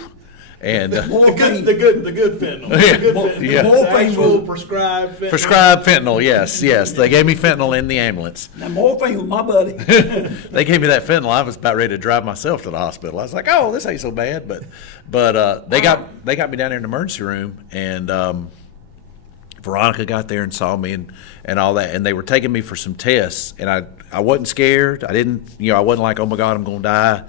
And the good fentanyl. The actual prescribed fentanyl. Prescribed fentanyl, yes. They gave me fentanyl in the ambulance. Now morphine with my buddy. They gave me that fentanyl. I was about ready to drive myself to the hospital. I was like, oh, this ain't so bad. But they got me down there in the emergency room, and Veronica got there and saw me and all that, and they were taking me for some tests, and I wasn't scared. I wasn't like, oh my God, I'm gonna die.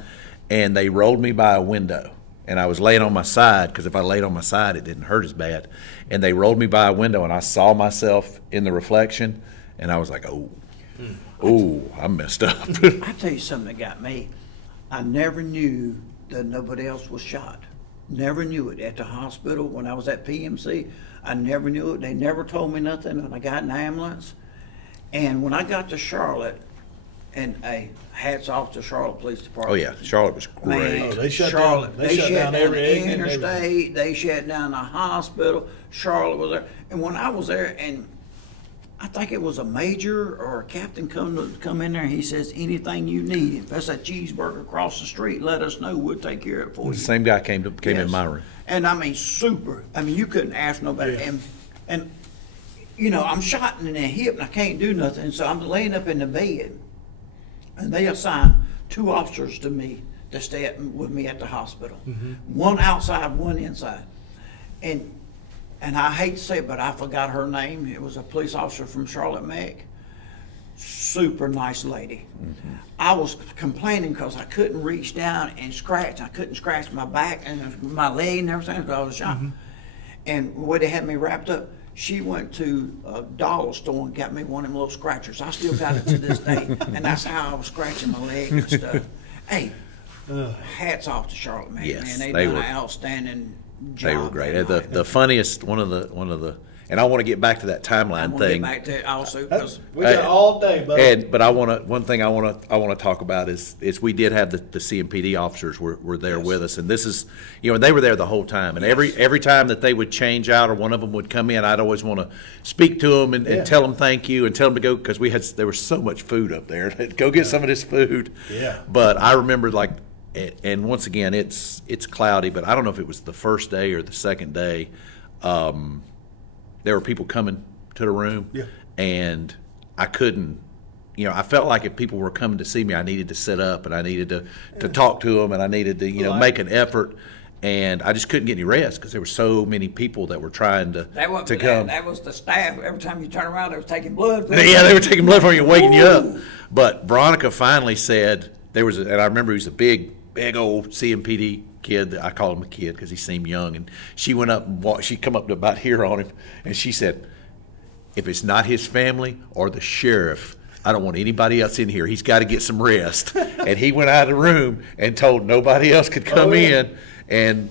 And they rolled me by a window. And I was laying on my side, because if I laid on my side, it didn't hurt as bad. And they rolled me by a window, and I saw myself in the reflection, and I was like, I messed up. I tell you something that got me. I never knew that nobody else was shot. Never knew it. At the hospital, when I was at PMC, I never knew it. They never told me nothing when I got in the ambulance. And when I got to Charlotte, and hats off to Charlotte Police Department. Oh yeah, Charlotte was great. Man, they shut down every the interstate. They shut down the hospital. Charlotte was there, and when I was there, and I think it was a major or a captain come in there, and he says, anything you need, if that's a cheeseburger across the street, let us know. We'll take care of it for you. The same guy came in my room. And I mean, super. I mean, you couldn't ask nobody. Yeah. And I'm shot in the hip, and I can't do nothing. So I'm laying up in the bed. And they assigned 2 officers to me to stay with me at the hospital. One outside, one inside. And I hate to say it, but I forgot her name. It was a police officer from Charlotte Mac. Super nice lady. I was complaining because I couldn't reach down and scratch. I couldn't scratch my back and my leg and everything because I was shot. And where they had me wrapped up, she went to a dollar store and got me one of them little scratchers. I still got it to this day. And that's how I was scratching my leg and stuff. Hey, hats off to Charlotte, man. Yes, they done an outstanding job. They were great. The funniest, one of the, and I want to get back to that timeline thing. Get back to it also. We got all day, buddy. But one thing I want to talk about is we did have the CMPD officers were there with us, and this is, and they were there the whole time. And every time that they would change out or one of them would come in, I'd always want to speak to them and tell them thank you and tell them to go, because there was so much food up there. Go get some of this food. Yeah. But I remember and once again it's cloudy, but I don't know if it was the first day or the second day. There were people coming to the room, and I couldn't, I felt like if people were coming to see me, I needed to sit up and I needed to talk to them and I needed to, make an effort, and I just couldn't get any rest because there were so many people that were trying to come. That was the staff. Every time you turn around, they were taking blood from you. Yeah, they were taking blood from you and waking you up. But Veronica finally said, and I remember he was a big old CMPD kid. I call him a kid because he seemed young, and she went up and she come up to about here on him, and she said, if it's not his family or the sheriff, I don't want anybody else in here. He's got to get some rest. And he went out of the room and told nobody else could come in. And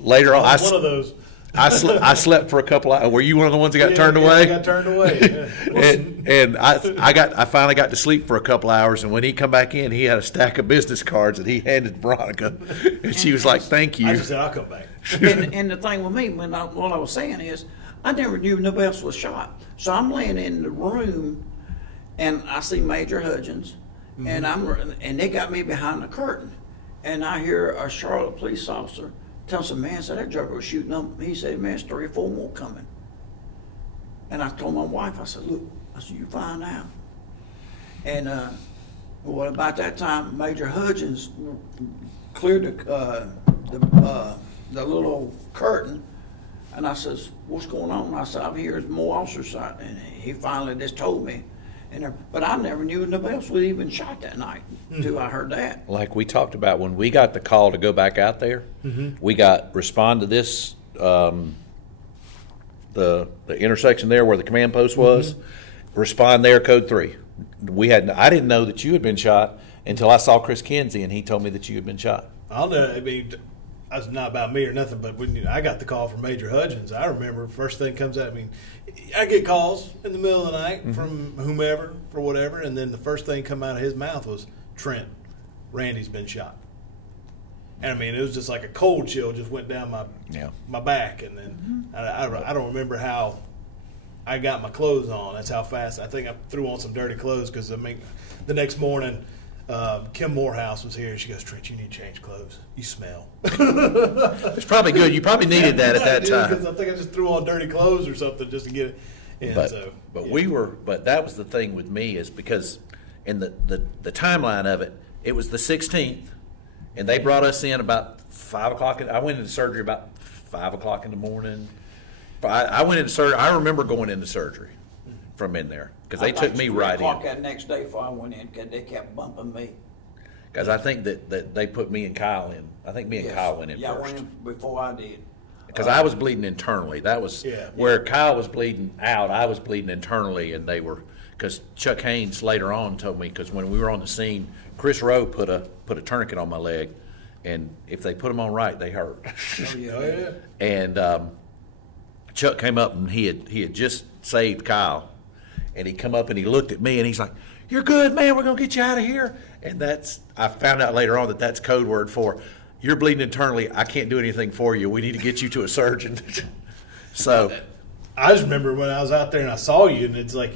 later on, one of those. I slept for a couple hours. Were you one of the ones that got turned away? I got turned away. and I finally got to sleep for a couple hours. And when he come back in, he had a stack of business cards that he handed Veronica, and she was like, "Thank you." I just said, "I'll come back." and the thing with me, what I was saying is, I never knew nobody else was shot. So I'm laying in the room, and I see Major Hudgens, and they got me behind the curtain. and I hear a Charlotte police officer tell some man, said that joker was shooting up. He said, man, there's 3 or 4 more coming. And I told my wife, I said, look, I said, you find out. And well, about that time, Major Hudgens cleared the little curtain, and I says, what's going on? And I said, I'm here, there's more officers. And he finally just told me. But I never knew nobody else was even shot that night until I heard that. Like we talked about, when we got the call to go back out there, we respond to this, the intersection there where the command post was, respond there, code 3. I didn't know that you had been shot until I saw Chris Kinsey, and he told me that you had been shot. I mean, that's not about me or nothing, but when I got the call from Major Hudgens, I remember first thing comes out. I mean, I get calls in the middle of the night from whomever for whatever, and then the first thing come out of his mouth was, Trent, Randy's been shot. And I mean, it was just like a cold chill just went down my back, and then I don't remember how I got my clothes on. That's how fast. I think I threw on some dirty clothes because I mean, the next morning, Kim Morehouse was here. She goes, Trent, you need to change clothes. You smell. It's probably good. You probably needed that at that time. Because I think I just threw on dirty clothes or something just to get it. And but that was the thing with me, is because in the timeline of it, it was the 16th, and they brought us in about 5 o'clock. I went into surgery about 5 o'clock in the morning. I went into surgery. I remember going into surgery from in there because they took me right in. 3 o'clock that next day before I went in because they kept bumping me. Because I think that they put me and Kyle in. I think me and Kyle went in first. Yeah, I went in before I did. Because I was bleeding internally. That was where Kyle was bleeding out. I was bleeding internally, and they were, because Chuck Haynes later on told me, because when we were on the scene, Chris Rowe put a tourniquet on my leg, and if they put them on right, they hurt. Oh yeah. And Chuck came up, and he had just saved Kyle, and he come up and he looked at me, and he's like, "You're good, man. We're gonna get you out of here." And I found out later on that's code word for, you're bleeding internally. I can't do anything for you. We need to get you to a surgeon. So, I just remember when I was out there and I saw you, and it's like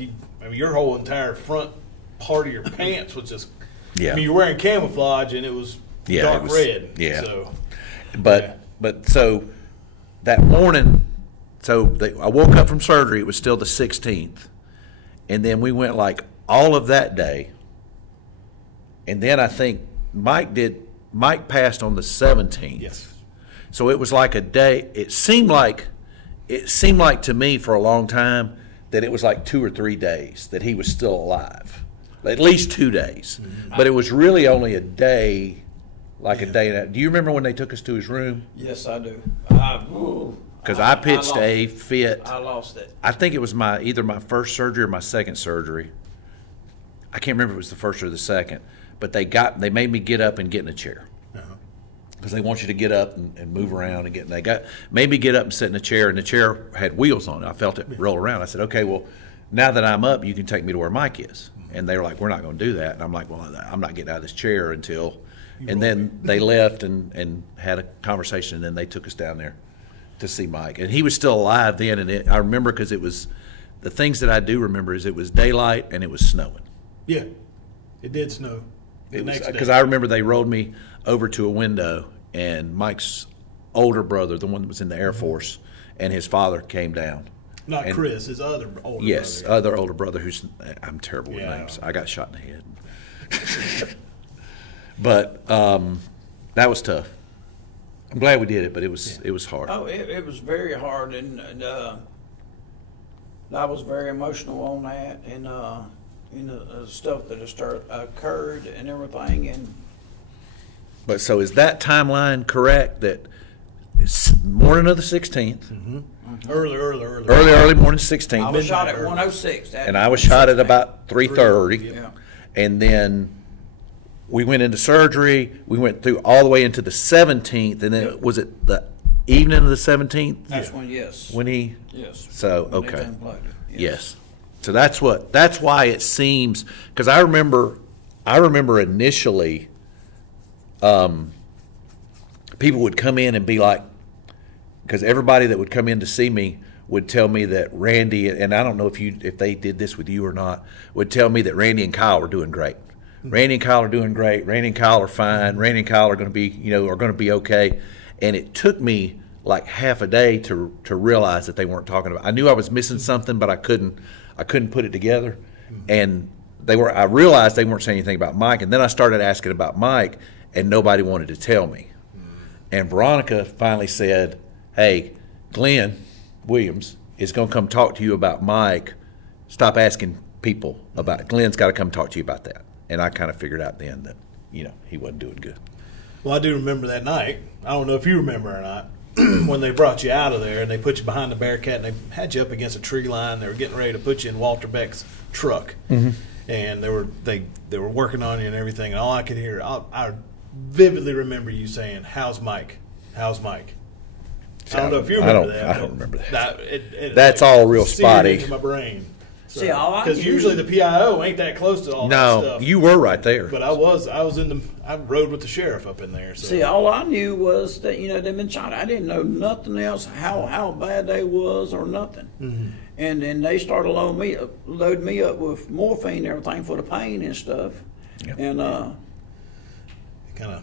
your whole entire front part of your pants was just. Yeah. I mean, you're wearing camouflage, and it was dark red. Yeah. So, but so that morning, I woke up from surgery. It was still the 16th, and then we went like all of that day, and then I think Mike passed on the 17th. Yes. So it was like a day. It seemed like to me for a long time that it was like 2 or 3 days that he was still alive. At least 2 days. Mm-hmm. But it was really only a day, a day and a half. Do you remember when they took us to his room? Yes, I do. Because I pitched a fit. I lost it. I think it was either my first surgery or my second surgery. I can't remember if it was the first or the second. But they made me get up and get in a chair. Because they want you to get up and move around and made me get up and sit in a chair, and the chair had wheels on it. I felt it roll around. I said, okay, well, now that I'm up, you can take me to where Mike is. And they were like, we're not going to do that. And I'm like, well, I'm not getting out of this chair until. And then they left and had a conversation, and then they took us down there to see Mike. And he was still alive then. And I remember because it was, the things that I do remember is it was daylight and it was snowing. Yeah, it did snow. Because I remember they rolled me over to a window, and Mike's older brother, the one that was in the Air Force, and his father came down. Not Chris, his other older brother. Yes, other older brother I'm terrible with names. I got shot in the head. But that was tough. I'm glad we did it, but it was hard. Oh, it was very hard, and I was very emotional on that, and stuff that occurred and everything. And but so is that timeline correct? That it's morning of the 16th. Mm-hmm. Early morning 16th. I was shot at 1:06. And I was shot at about 3:30. Yeah. And then we went into surgery. We went through all the way into the 17th. And then was it the evening of the 17th? That's when, yes. When he? Yes. So, when okay. Yes. So that's why it seems, because I remember initially people would come in and be like, because everybody that would come in to see me would tell me that Randy, and I don't know if they did this with you or not, would tell me that Randy and Kyle were doing great. Randy and Kyle are doing great. Randy and Kyle are fine. Randy and Kyle are going to be, are going to be okay. And it took me like half a day to realize that they weren't talking about. I knew I was missing something, but I couldn't put it together. And I realized they weren't saying anything about Mike. And then I started asking about Mike, and nobody wanted to tell me. And Veronica finally said, "Hey, Glenn Williams is going to come talk to you about Mike. Stop asking people about it. Glenn's got to come talk to you about that." And I kind of figured out then that, he wasn't doing good. Well, I do remember that night. I don't know if you remember or not. When they brought you out of there and they put you behind the Bearcat and they had you up against a tree line, they were getting ready to put you in Walter Beck's truck, and they were working on you and everything. And all I could hear, I vividly remember you saying, "How's Mike? How's Mike?" I don't know if you remember that. I don't remember that. That's all real seared spotty into my brain. See, all I because can usually the PIO ain't that close to all that No, stuff. you were right there. But I rode with the sheriff up in there. So. See, all I knew was that they'd been shot. I didn't know nothing else, how bad they was or nothing. And then they started loading me up with morphine and everything for the pain and stuff. Yep. And kind of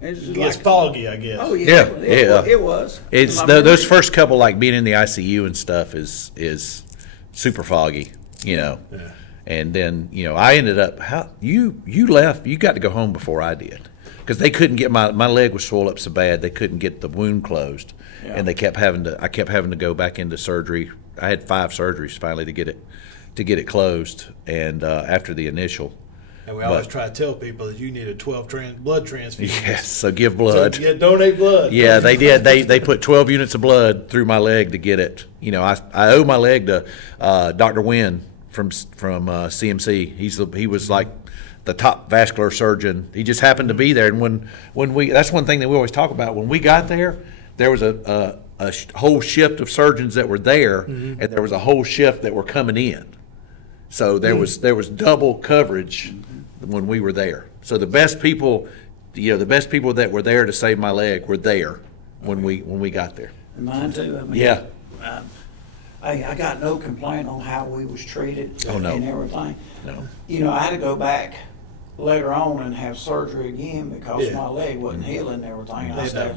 it's just gets foggy, I guess. Oh yeah, Yeah. It was. It's those first couple, like being in the ICU and stuff, is super foggy, Yeah. And then I ended up you left. You got to go home before I did because they couldn't get my leg was swollen up so bad they couldn't get the wound closed, and I kept having to go back into surgery. I had 5 surgeries finally to get it closed, and after the initial. And we always try to tell people that you need a 12 blood transfusion. Yes, so give blood. So, donate blood. Yeah, they did. They put 12 units of blood through my leg to get it. I owe my leg to Dr. Wynn from CMC. He was like the top vascular surgeon. He just happened to be there. And when we that's one thing that we always talk about. When we got there was a whole shift of surgeons that were there, and there was a whole shift that were coming in. So there was double coverage when we were there. So the best people that were there to save my leg were there when we got there. Mine too. I mean, Yeah. I got no complaint on how we was treated Oh, no. and everything. No. I had to go back later on and have surgery again because Yeah. my leg wasn't healing and everything. They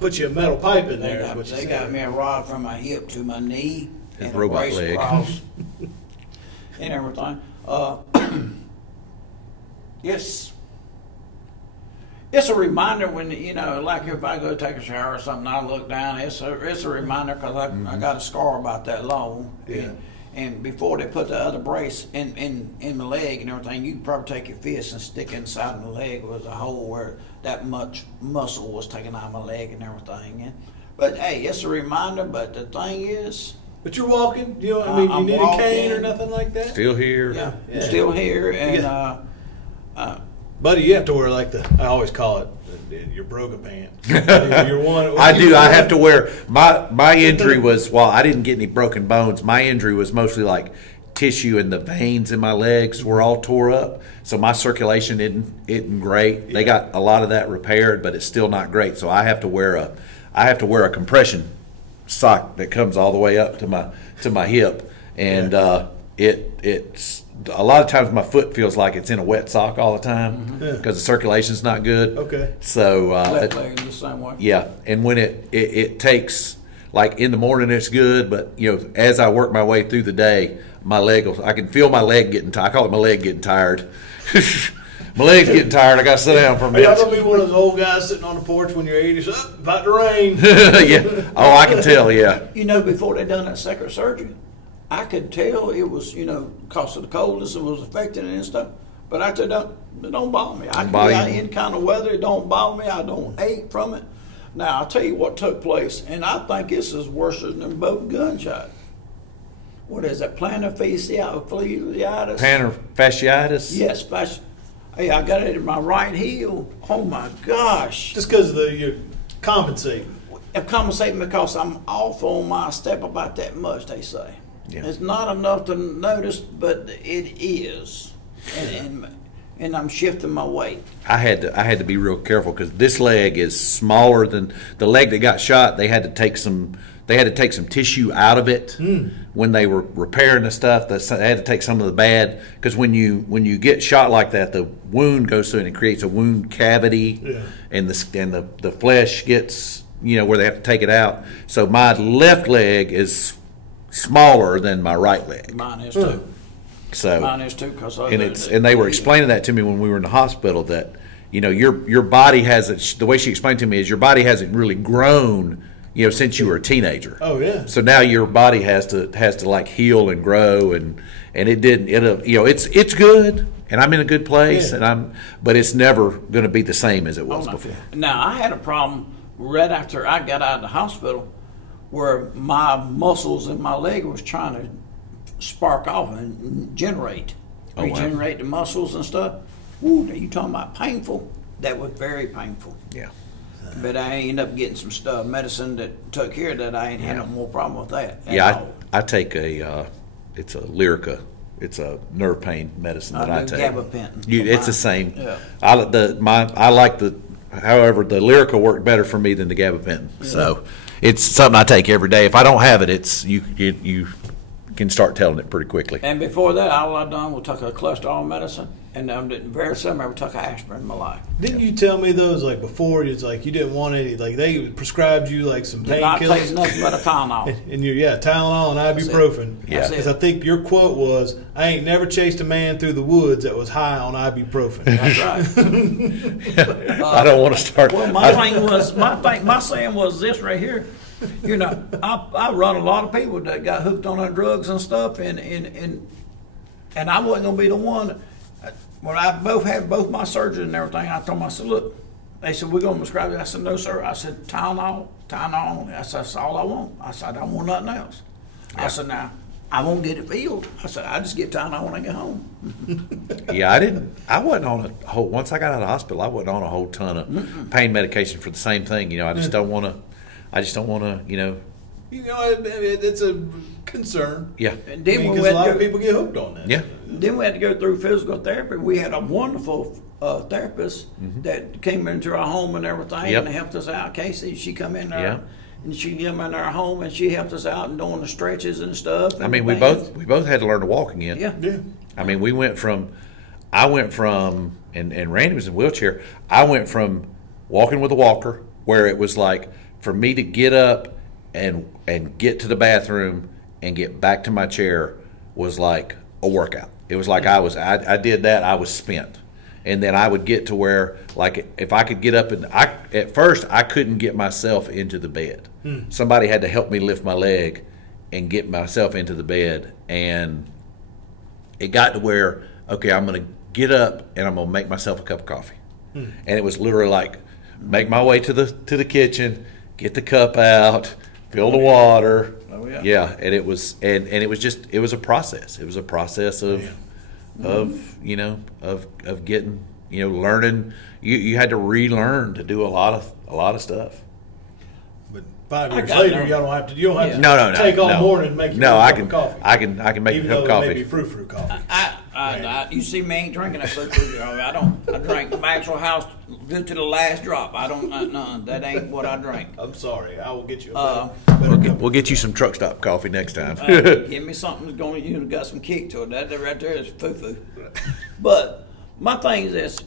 put you a metal pipe in there. They got me a rod from my hip to my knee His and a robot brace leg. across and everything. It's a reminder when like if I go take a shower or something, I look down. It's a reminder because I got a scar about that long. Yeah. And before they put the other brace in my leg and everything, you could probably take your fist and stick inside of my leg. It was a hole where that much muscle was taken out of my leg and everything. But hey, it's a reminder. But the thing is, But you're walking. You I'm need a walking. cane or nothing like that. Still here. yeah. Still here and. Buddy, you have to wear I always call it your broga pants. You're one. I do. I have to wear my injury was I didn't get any broken bones. My injury was mostly like tissue, and the veins in my legs were all tore up. So my circulation isn't great. They got a lot of that repaired, but it's still not great. So I have to wear a compression sock that comes all the way up to my hip, and it's. A lot of times my foot feels like it's in a wet sock all the time because the circulation's not good. Okay. So left leg the same way. Yeah, and when it takes, like in the morning it's good, but as I work my way through the day, I can feel my leg getting tired. I call it my leg getting tired. My leg's getting tired. I got to sit down for a Are y'all minute. gonna be one of those old guys sitting on the porch when you're 80? About to rain. Yeah. Oh, I can tell. Yeah. Before they done that second surgery, I could tell it was, because of the coldness it was affecting it and stuff. But I said, it don't bother me. I can be out in any kind of weather. It don't bother me. I don't ache from it. Now, I'll tell you what took place, and I think this is worse than both gunshot. What is that? Plantar fasciitis? Plantar fasciitis? Yes, Hey, I got it in my right heel. Oh, my gosh. Just because you're compensating. I'm compensating because I'm off on my step about that much, they say. Yeah. It's not enough to notice, but it is, and I'm shifting my weight. I had to be real careful because this leg is smaller than the leg that got shot. They had to take some they had to take some tissue out of it when they were repairing the stuff. They had to take some of the bad, because when you get shot like that, the wound goes through and it creates a wound cavity, and the flesh gets, where they have to take it out. So my left leg is smaller than my right leg. Mine is too. So mine is too, because and they were explaining that to me when we were in the hospital, that your body hasn't, the way she explained to me is your body hasn't really grown since you were a teenager. Oh yeah. So now your body has to like heal and grow, and it didn't. It's good, and I'm in a good place, but it's never going to be the same as it was before. Now I had a problem right after I got out of the hospital, where my muscles in my leg was trying to spark off and regenerate the muscles and stuff. Ooh, you talking about painful? That was very painful. Yeah. But I ended up getting some stuff, medicine that took care of that. I ain't had no more problem with that. I take it's a Lyrica. It's a nerve pain medicine that I take. Gabapentin. It's the same. Yeah. However, the Lyrica worked better for me than the gabapentin. Yeah. So it's something I take every day. If I don't have it, you can start telling it pretty quickly. And before that, all I done was took a cholesterol medicine, and very seldom ever took aspirin in my life. Didn't you tell me those like before? It's like you didn't want any, like they prescribed you like some painkillers. Not taking nothing but a Tylenol. And Tylenol and ibuprofen. Yeah. Because I think your quote was, "I ain't never chased a man through the woods that was high on ibuprofen." That's right. I don't want to start. Well, my saying was this right here. I run a lot of people that got hooked on their drugs and stuff, and I wasn't gonna be the one. When I had both my surgery and everything, I told them, I said, look, they said, we're gonna prescribe it. I said, no, sir. I said, Tylenol only. I said, that's all I want. I said, I don't want nothing else. Yeah. I said, now, I won't get it filled. I said, I just get Tylenol when I get home. Yeah, I wasn't on a whole, once I got out of the hospital, I wasn't on a whole ton of pain medication for the same thing. I just don't want to, it's a concern. Yeah. And then because a lot of people get hooked on that. Yeah. Then we had to go through physical therapy. We had a wonderful therapist that came into our home and everything, and helped us out. Casey, she come in there, and she came in our home, and she helped us out and doing the stretches and stuff. And I mean, we both had to learn to walk again. Yeah. I mean, I went from, and Randy was in a wheelchair. I went from walking with a walker, where it was like for me to get up and get to the bathroom and get back to my chair was like a workout. It was like I did that, I was spent. And then I would get to where, like, if I could get up, and at first I couldn't get myself into the bed. Somebody had to help me lift my leg and get myself into the bed. And it got to where, okay, I'm going to get up and I'm going to make myself a cup of coffee. And it was literally like, make my way to the kitchen, get the cup out, fill the water. Oh yeah. Yeah, and it was it was a process. It was a process of getting, learning. You had to relearn to do a lot of stuff. But 5 years later, you don't have to. You don't have to no, take all morning and make your cup of coffee. I can make even a cup of coffee. Maybe frou-frou coffee. You see me ain't drinking that frou-frou. I drink Maxwell House good to the last drop. I don't none. That ain't what I drink. I'm sorry. I will get you a better we'll get you some truck stop coffee next time. Give me something that's going to got some kick to it. That right there is foo-foo. But my thing is this: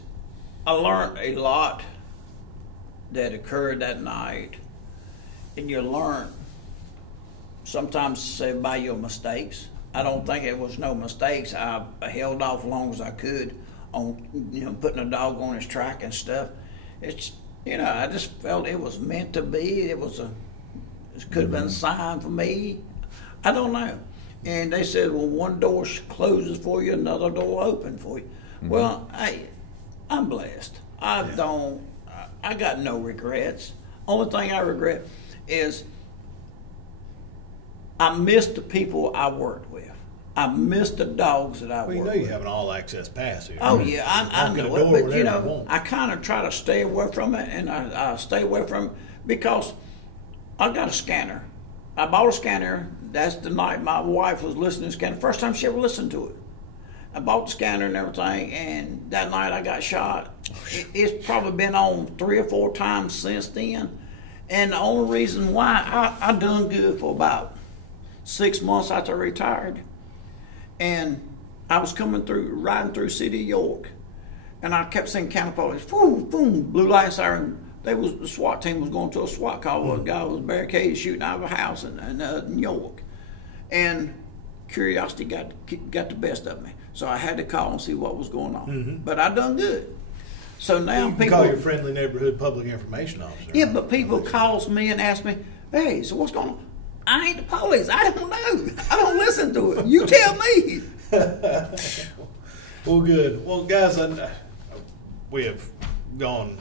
I learned a lot that occurred that night, and you learn sometimes say by your mistakes. I don't think it was no mistakes. I held off as long as I could on putting a dog on his track and stuff. It's I just felt it was meant to be. It could have been a sign for me. I don't know. And they said, well, one door closes for you, another door open for you. Well, I'm blessed. I got no regrets. Only thing I regret is I miss the people I worked with. I miss the dogs that I worked with. You have an all-access pass here. Oh, yeah, I know it. But, I kind of try to stay away from it, and I stay away from it because I got a scanner. I bought a scanner. That's the night my wife was listening to the scanner. First time she ever listened to it. I bought the scanner and everything, and that night I got shot. It's probably been on 3 or 4 times since then. And the only reason why I done good for about 6 months after I retired. And I was riding through city of York. And I kept seeing county police, boom, boom, blue light siren. The SWAT team was going to a SWAT call where a guy was barricaded shooting out of a house in York. And curiosity got the best of me. So I had to call and see what was going on. Mm-hmm. But I done good. So now you call your friendly neighborhood public information officer. Yeah, but people calls me and ask me, hey, so what's going on? I ain't the police. I don't know. I don't listen to it. You tell me. Well, good. Well, guys, we have gone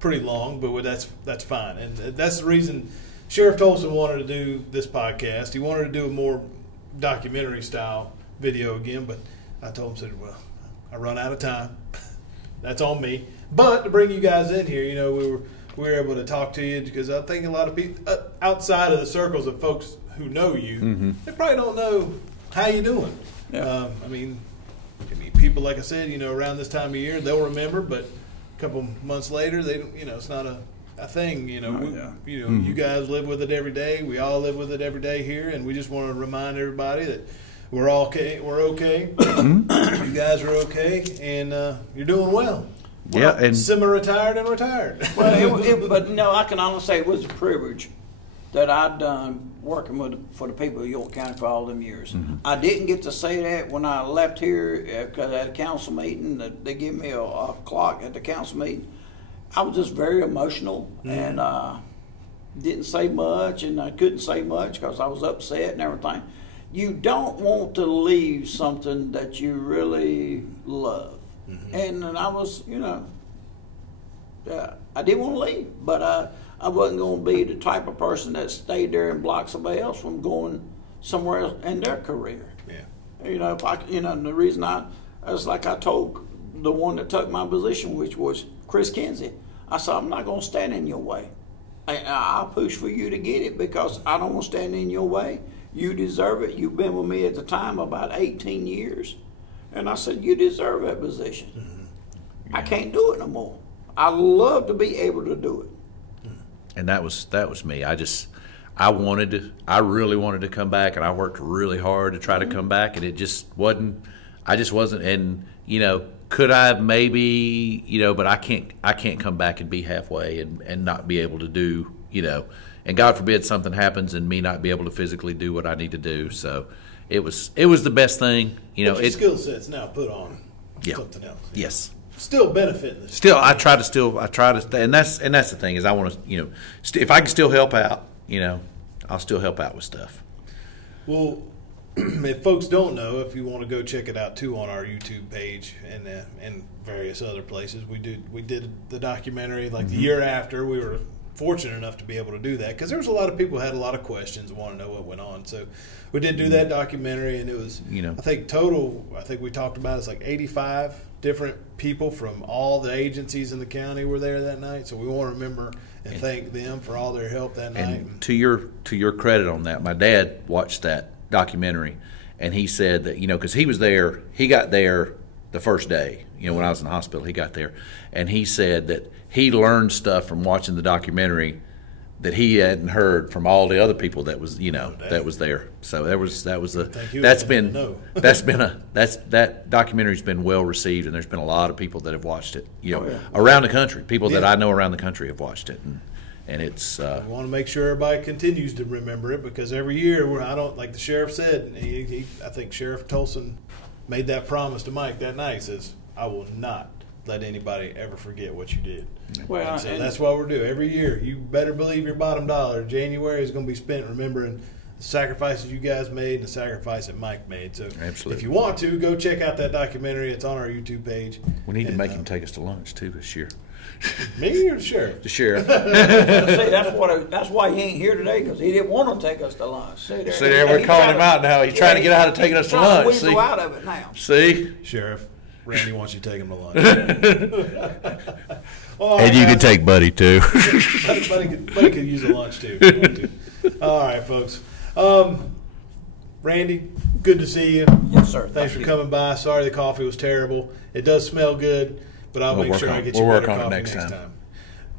pretty long, but that's fine. And that's the reason Sheriff Tolson wanted to do this podcast. He wanted to do a more documentary-style video again, but I told him, said, well, I run out of time. That's on me. But to bring you guys in here, we were able to talk to you because I think a lot of people outside of the circles of folks who know you, they probably don't know how you doing. Yeah. I mean, people, like I said, around this time of year, they'll remember, but a couple months later, they don't, it's not a thing. You guys live with it every day. We all live with it every day here, and we just want to remind everybody that we're all okay. We're okay. You guys are okay, and you're doing well. Yeah, and semi-retired and retired. Well, but I can honestly say it was a privilege that I've done working for the people of York County for all them years. Mm-hmm. I didn't get to say that when I left here because at a council meeting, they gave me a clock at the council meeting. I was just very emotional and didn't say much, and I couldn't say much because I was upset and everything. You don't want to leave something that you really love. Mm-hmm. And I was, I didn't want to leave, but I wasn't going to be the type of person that stayed there and blocked somebody else from going somewhere else in their career. Yeah. The reason it's like I told the one that took my position, which was Chris Kinsey. I said, I'm not going to stand in your way. I'll push for you to get it because I don't want to stand in your way. You deserve it. You've been with me at the time about 18 years. And I said, you deserve that position. Mm-hmm. I can't do it no more. I love to be able to do it. And that was me. I really wanted to come back, and I worked really hard to try to come back, and it just wasn't. I just wasn't. And could I have maybe but I can't come back and be halfway and not be able to do and God forbid something happens and me not be able to physically do what I need to do. So it was the best thing. Your skill set's now put on something else. Yes. Still benefiting. I try to, and that's the thing is I want to, if I can still help out, I'll still help out with stuff. Well, if folks don't know, if you want to go check it out too on our YouTube page and various other places, we did the documentary like the year after. We were fortunate enough to be able to do that because there was a lot of people who had a lot of questions and want to know what went on. So we did do that documentary, and it was I think we talked about it's like 85 different people from all the agencies in the county were there that night. So we want to remember and thank them for all their help that night. And to your credit on that, my dad watched that documentary, and he said that because he was there, he got there the first day. When I was in the hospital, he got there, and he said that he learned stuff from watching the documentary that he hadn't heard from all the other people that was that was there. So that documentary's been well received, and there's been a lot of people that have watched it. Around the country, people that I know around the country have watched it, and it's. I want to make sure everybody continues to remember it because every year, like the sheriff said, I think Sheriff Tolson made that promise to Mike that night. He says, "I will not let anybody ever forget what you did." Well, so that's what we're doing every year. You better believe your bottom dollar. January is going to be spent remembering the sacrifices you guys made and the sacrifice that Mike made. So absolutely. If you want to, go check out that documentary. It's on our YouTube page. We need to make him take us to lunch too this year. Me or the sheriff? The sheriff. See, that's why he ain't here today, because he didn't want to take us to lunch. See there, we're calling him out now. He's trying to get out of taking us to lunch. He's trying to weasel out of it now. See? Sheriff, Randy wants you to take him to lunch. And you can take Buddy too. Buddy could use a lunch too. All right, folks. Randy, good to see you. Yes, sir. Thanks for coming by. Sorry the coffee was terrible. It does smell good, but I'll make sure I get you better coffee next time.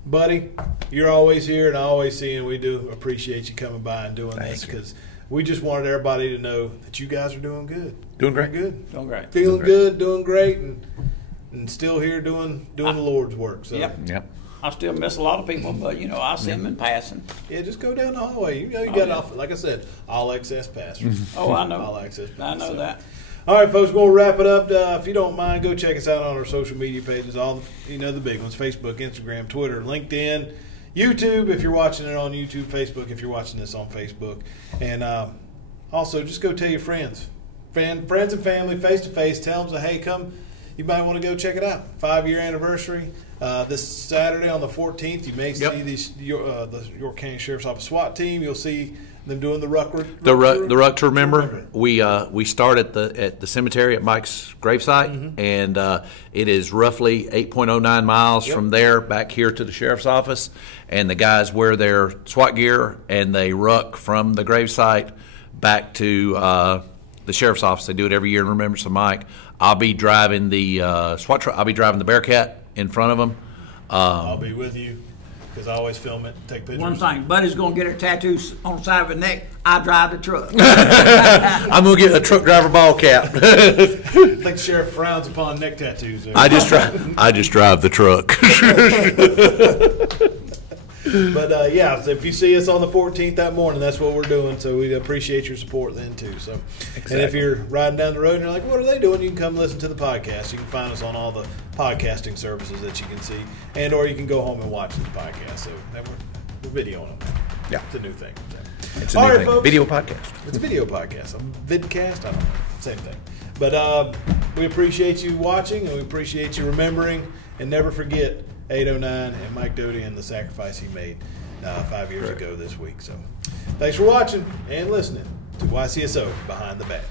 buddy, you're always here, and I always see, and we do appreciate you coming by and doing this, because we just wanted everybody to know that you guys are doing good. Doing great. Good. Doing great. Feeling good, doing great, and still here doing the Lord's work. So. Yep. I still miss a lot of people, but I see them in passing. Yeah, just go down the hallway. You got off, like I said, all access pass. Oh, I know. All access pass. I know that. All right, folks, we'll wrap it up. If you don't mind, go check us out on our social media pages. All the big ones: Facebook, Instagram, Twitter, LinkedIn, YouTube. If you're watching it on YouTube, Facebook. If you're watching this on Facebook, and also just go tell your friends and family, face to face. Tell them, hey, come. You might want to go check it out. 5-year anniversary. This Saturday on the 14th, you may see the York County Sheriff's Office SWAT team. You'll see them doing the ruck to remember. We start at the cemetery at Mike's gravesite, and it is roughly 8.09 miles from there back here to the sheriff's office. And the guys wear their SWAT gear and they ruck from the gravesite back to the sheriff's office. They do it every year in remembrance of Mike. I'll be driving the SWAT truck. I'll be driving the Bearcat in front of them. I'll be with you because I always film it, take pictures. One thing, Buddy's going to get her tattoos on the side of her neck. I drive the truck. I'm going to get a truck driver ball cap. I think the sheriff frowns upon neck tattoos. I just drive the truck. But so if you see us on the 14th that morning, that's what we're doing. So we appreciate your support then too. So, exactly. And if you're riding down the road and you're like, "What are they doing?" You can come listen to the podcast. You can find us on all the podcasting services that you can see, or you can go home and watch the podcast. So we're videoing them. Yeah, it's a new thing. It's a new thing. Folks, video podcast. It's a video podcast. A vidcast. I don't know. Same thing. But we appreciate you watching, and we appreciate you remembering, and never forget 809 and Mike Doty and the sacrifice he made 5 years ago this week. So thanks for watching and listening to YCSO Behind the Badge.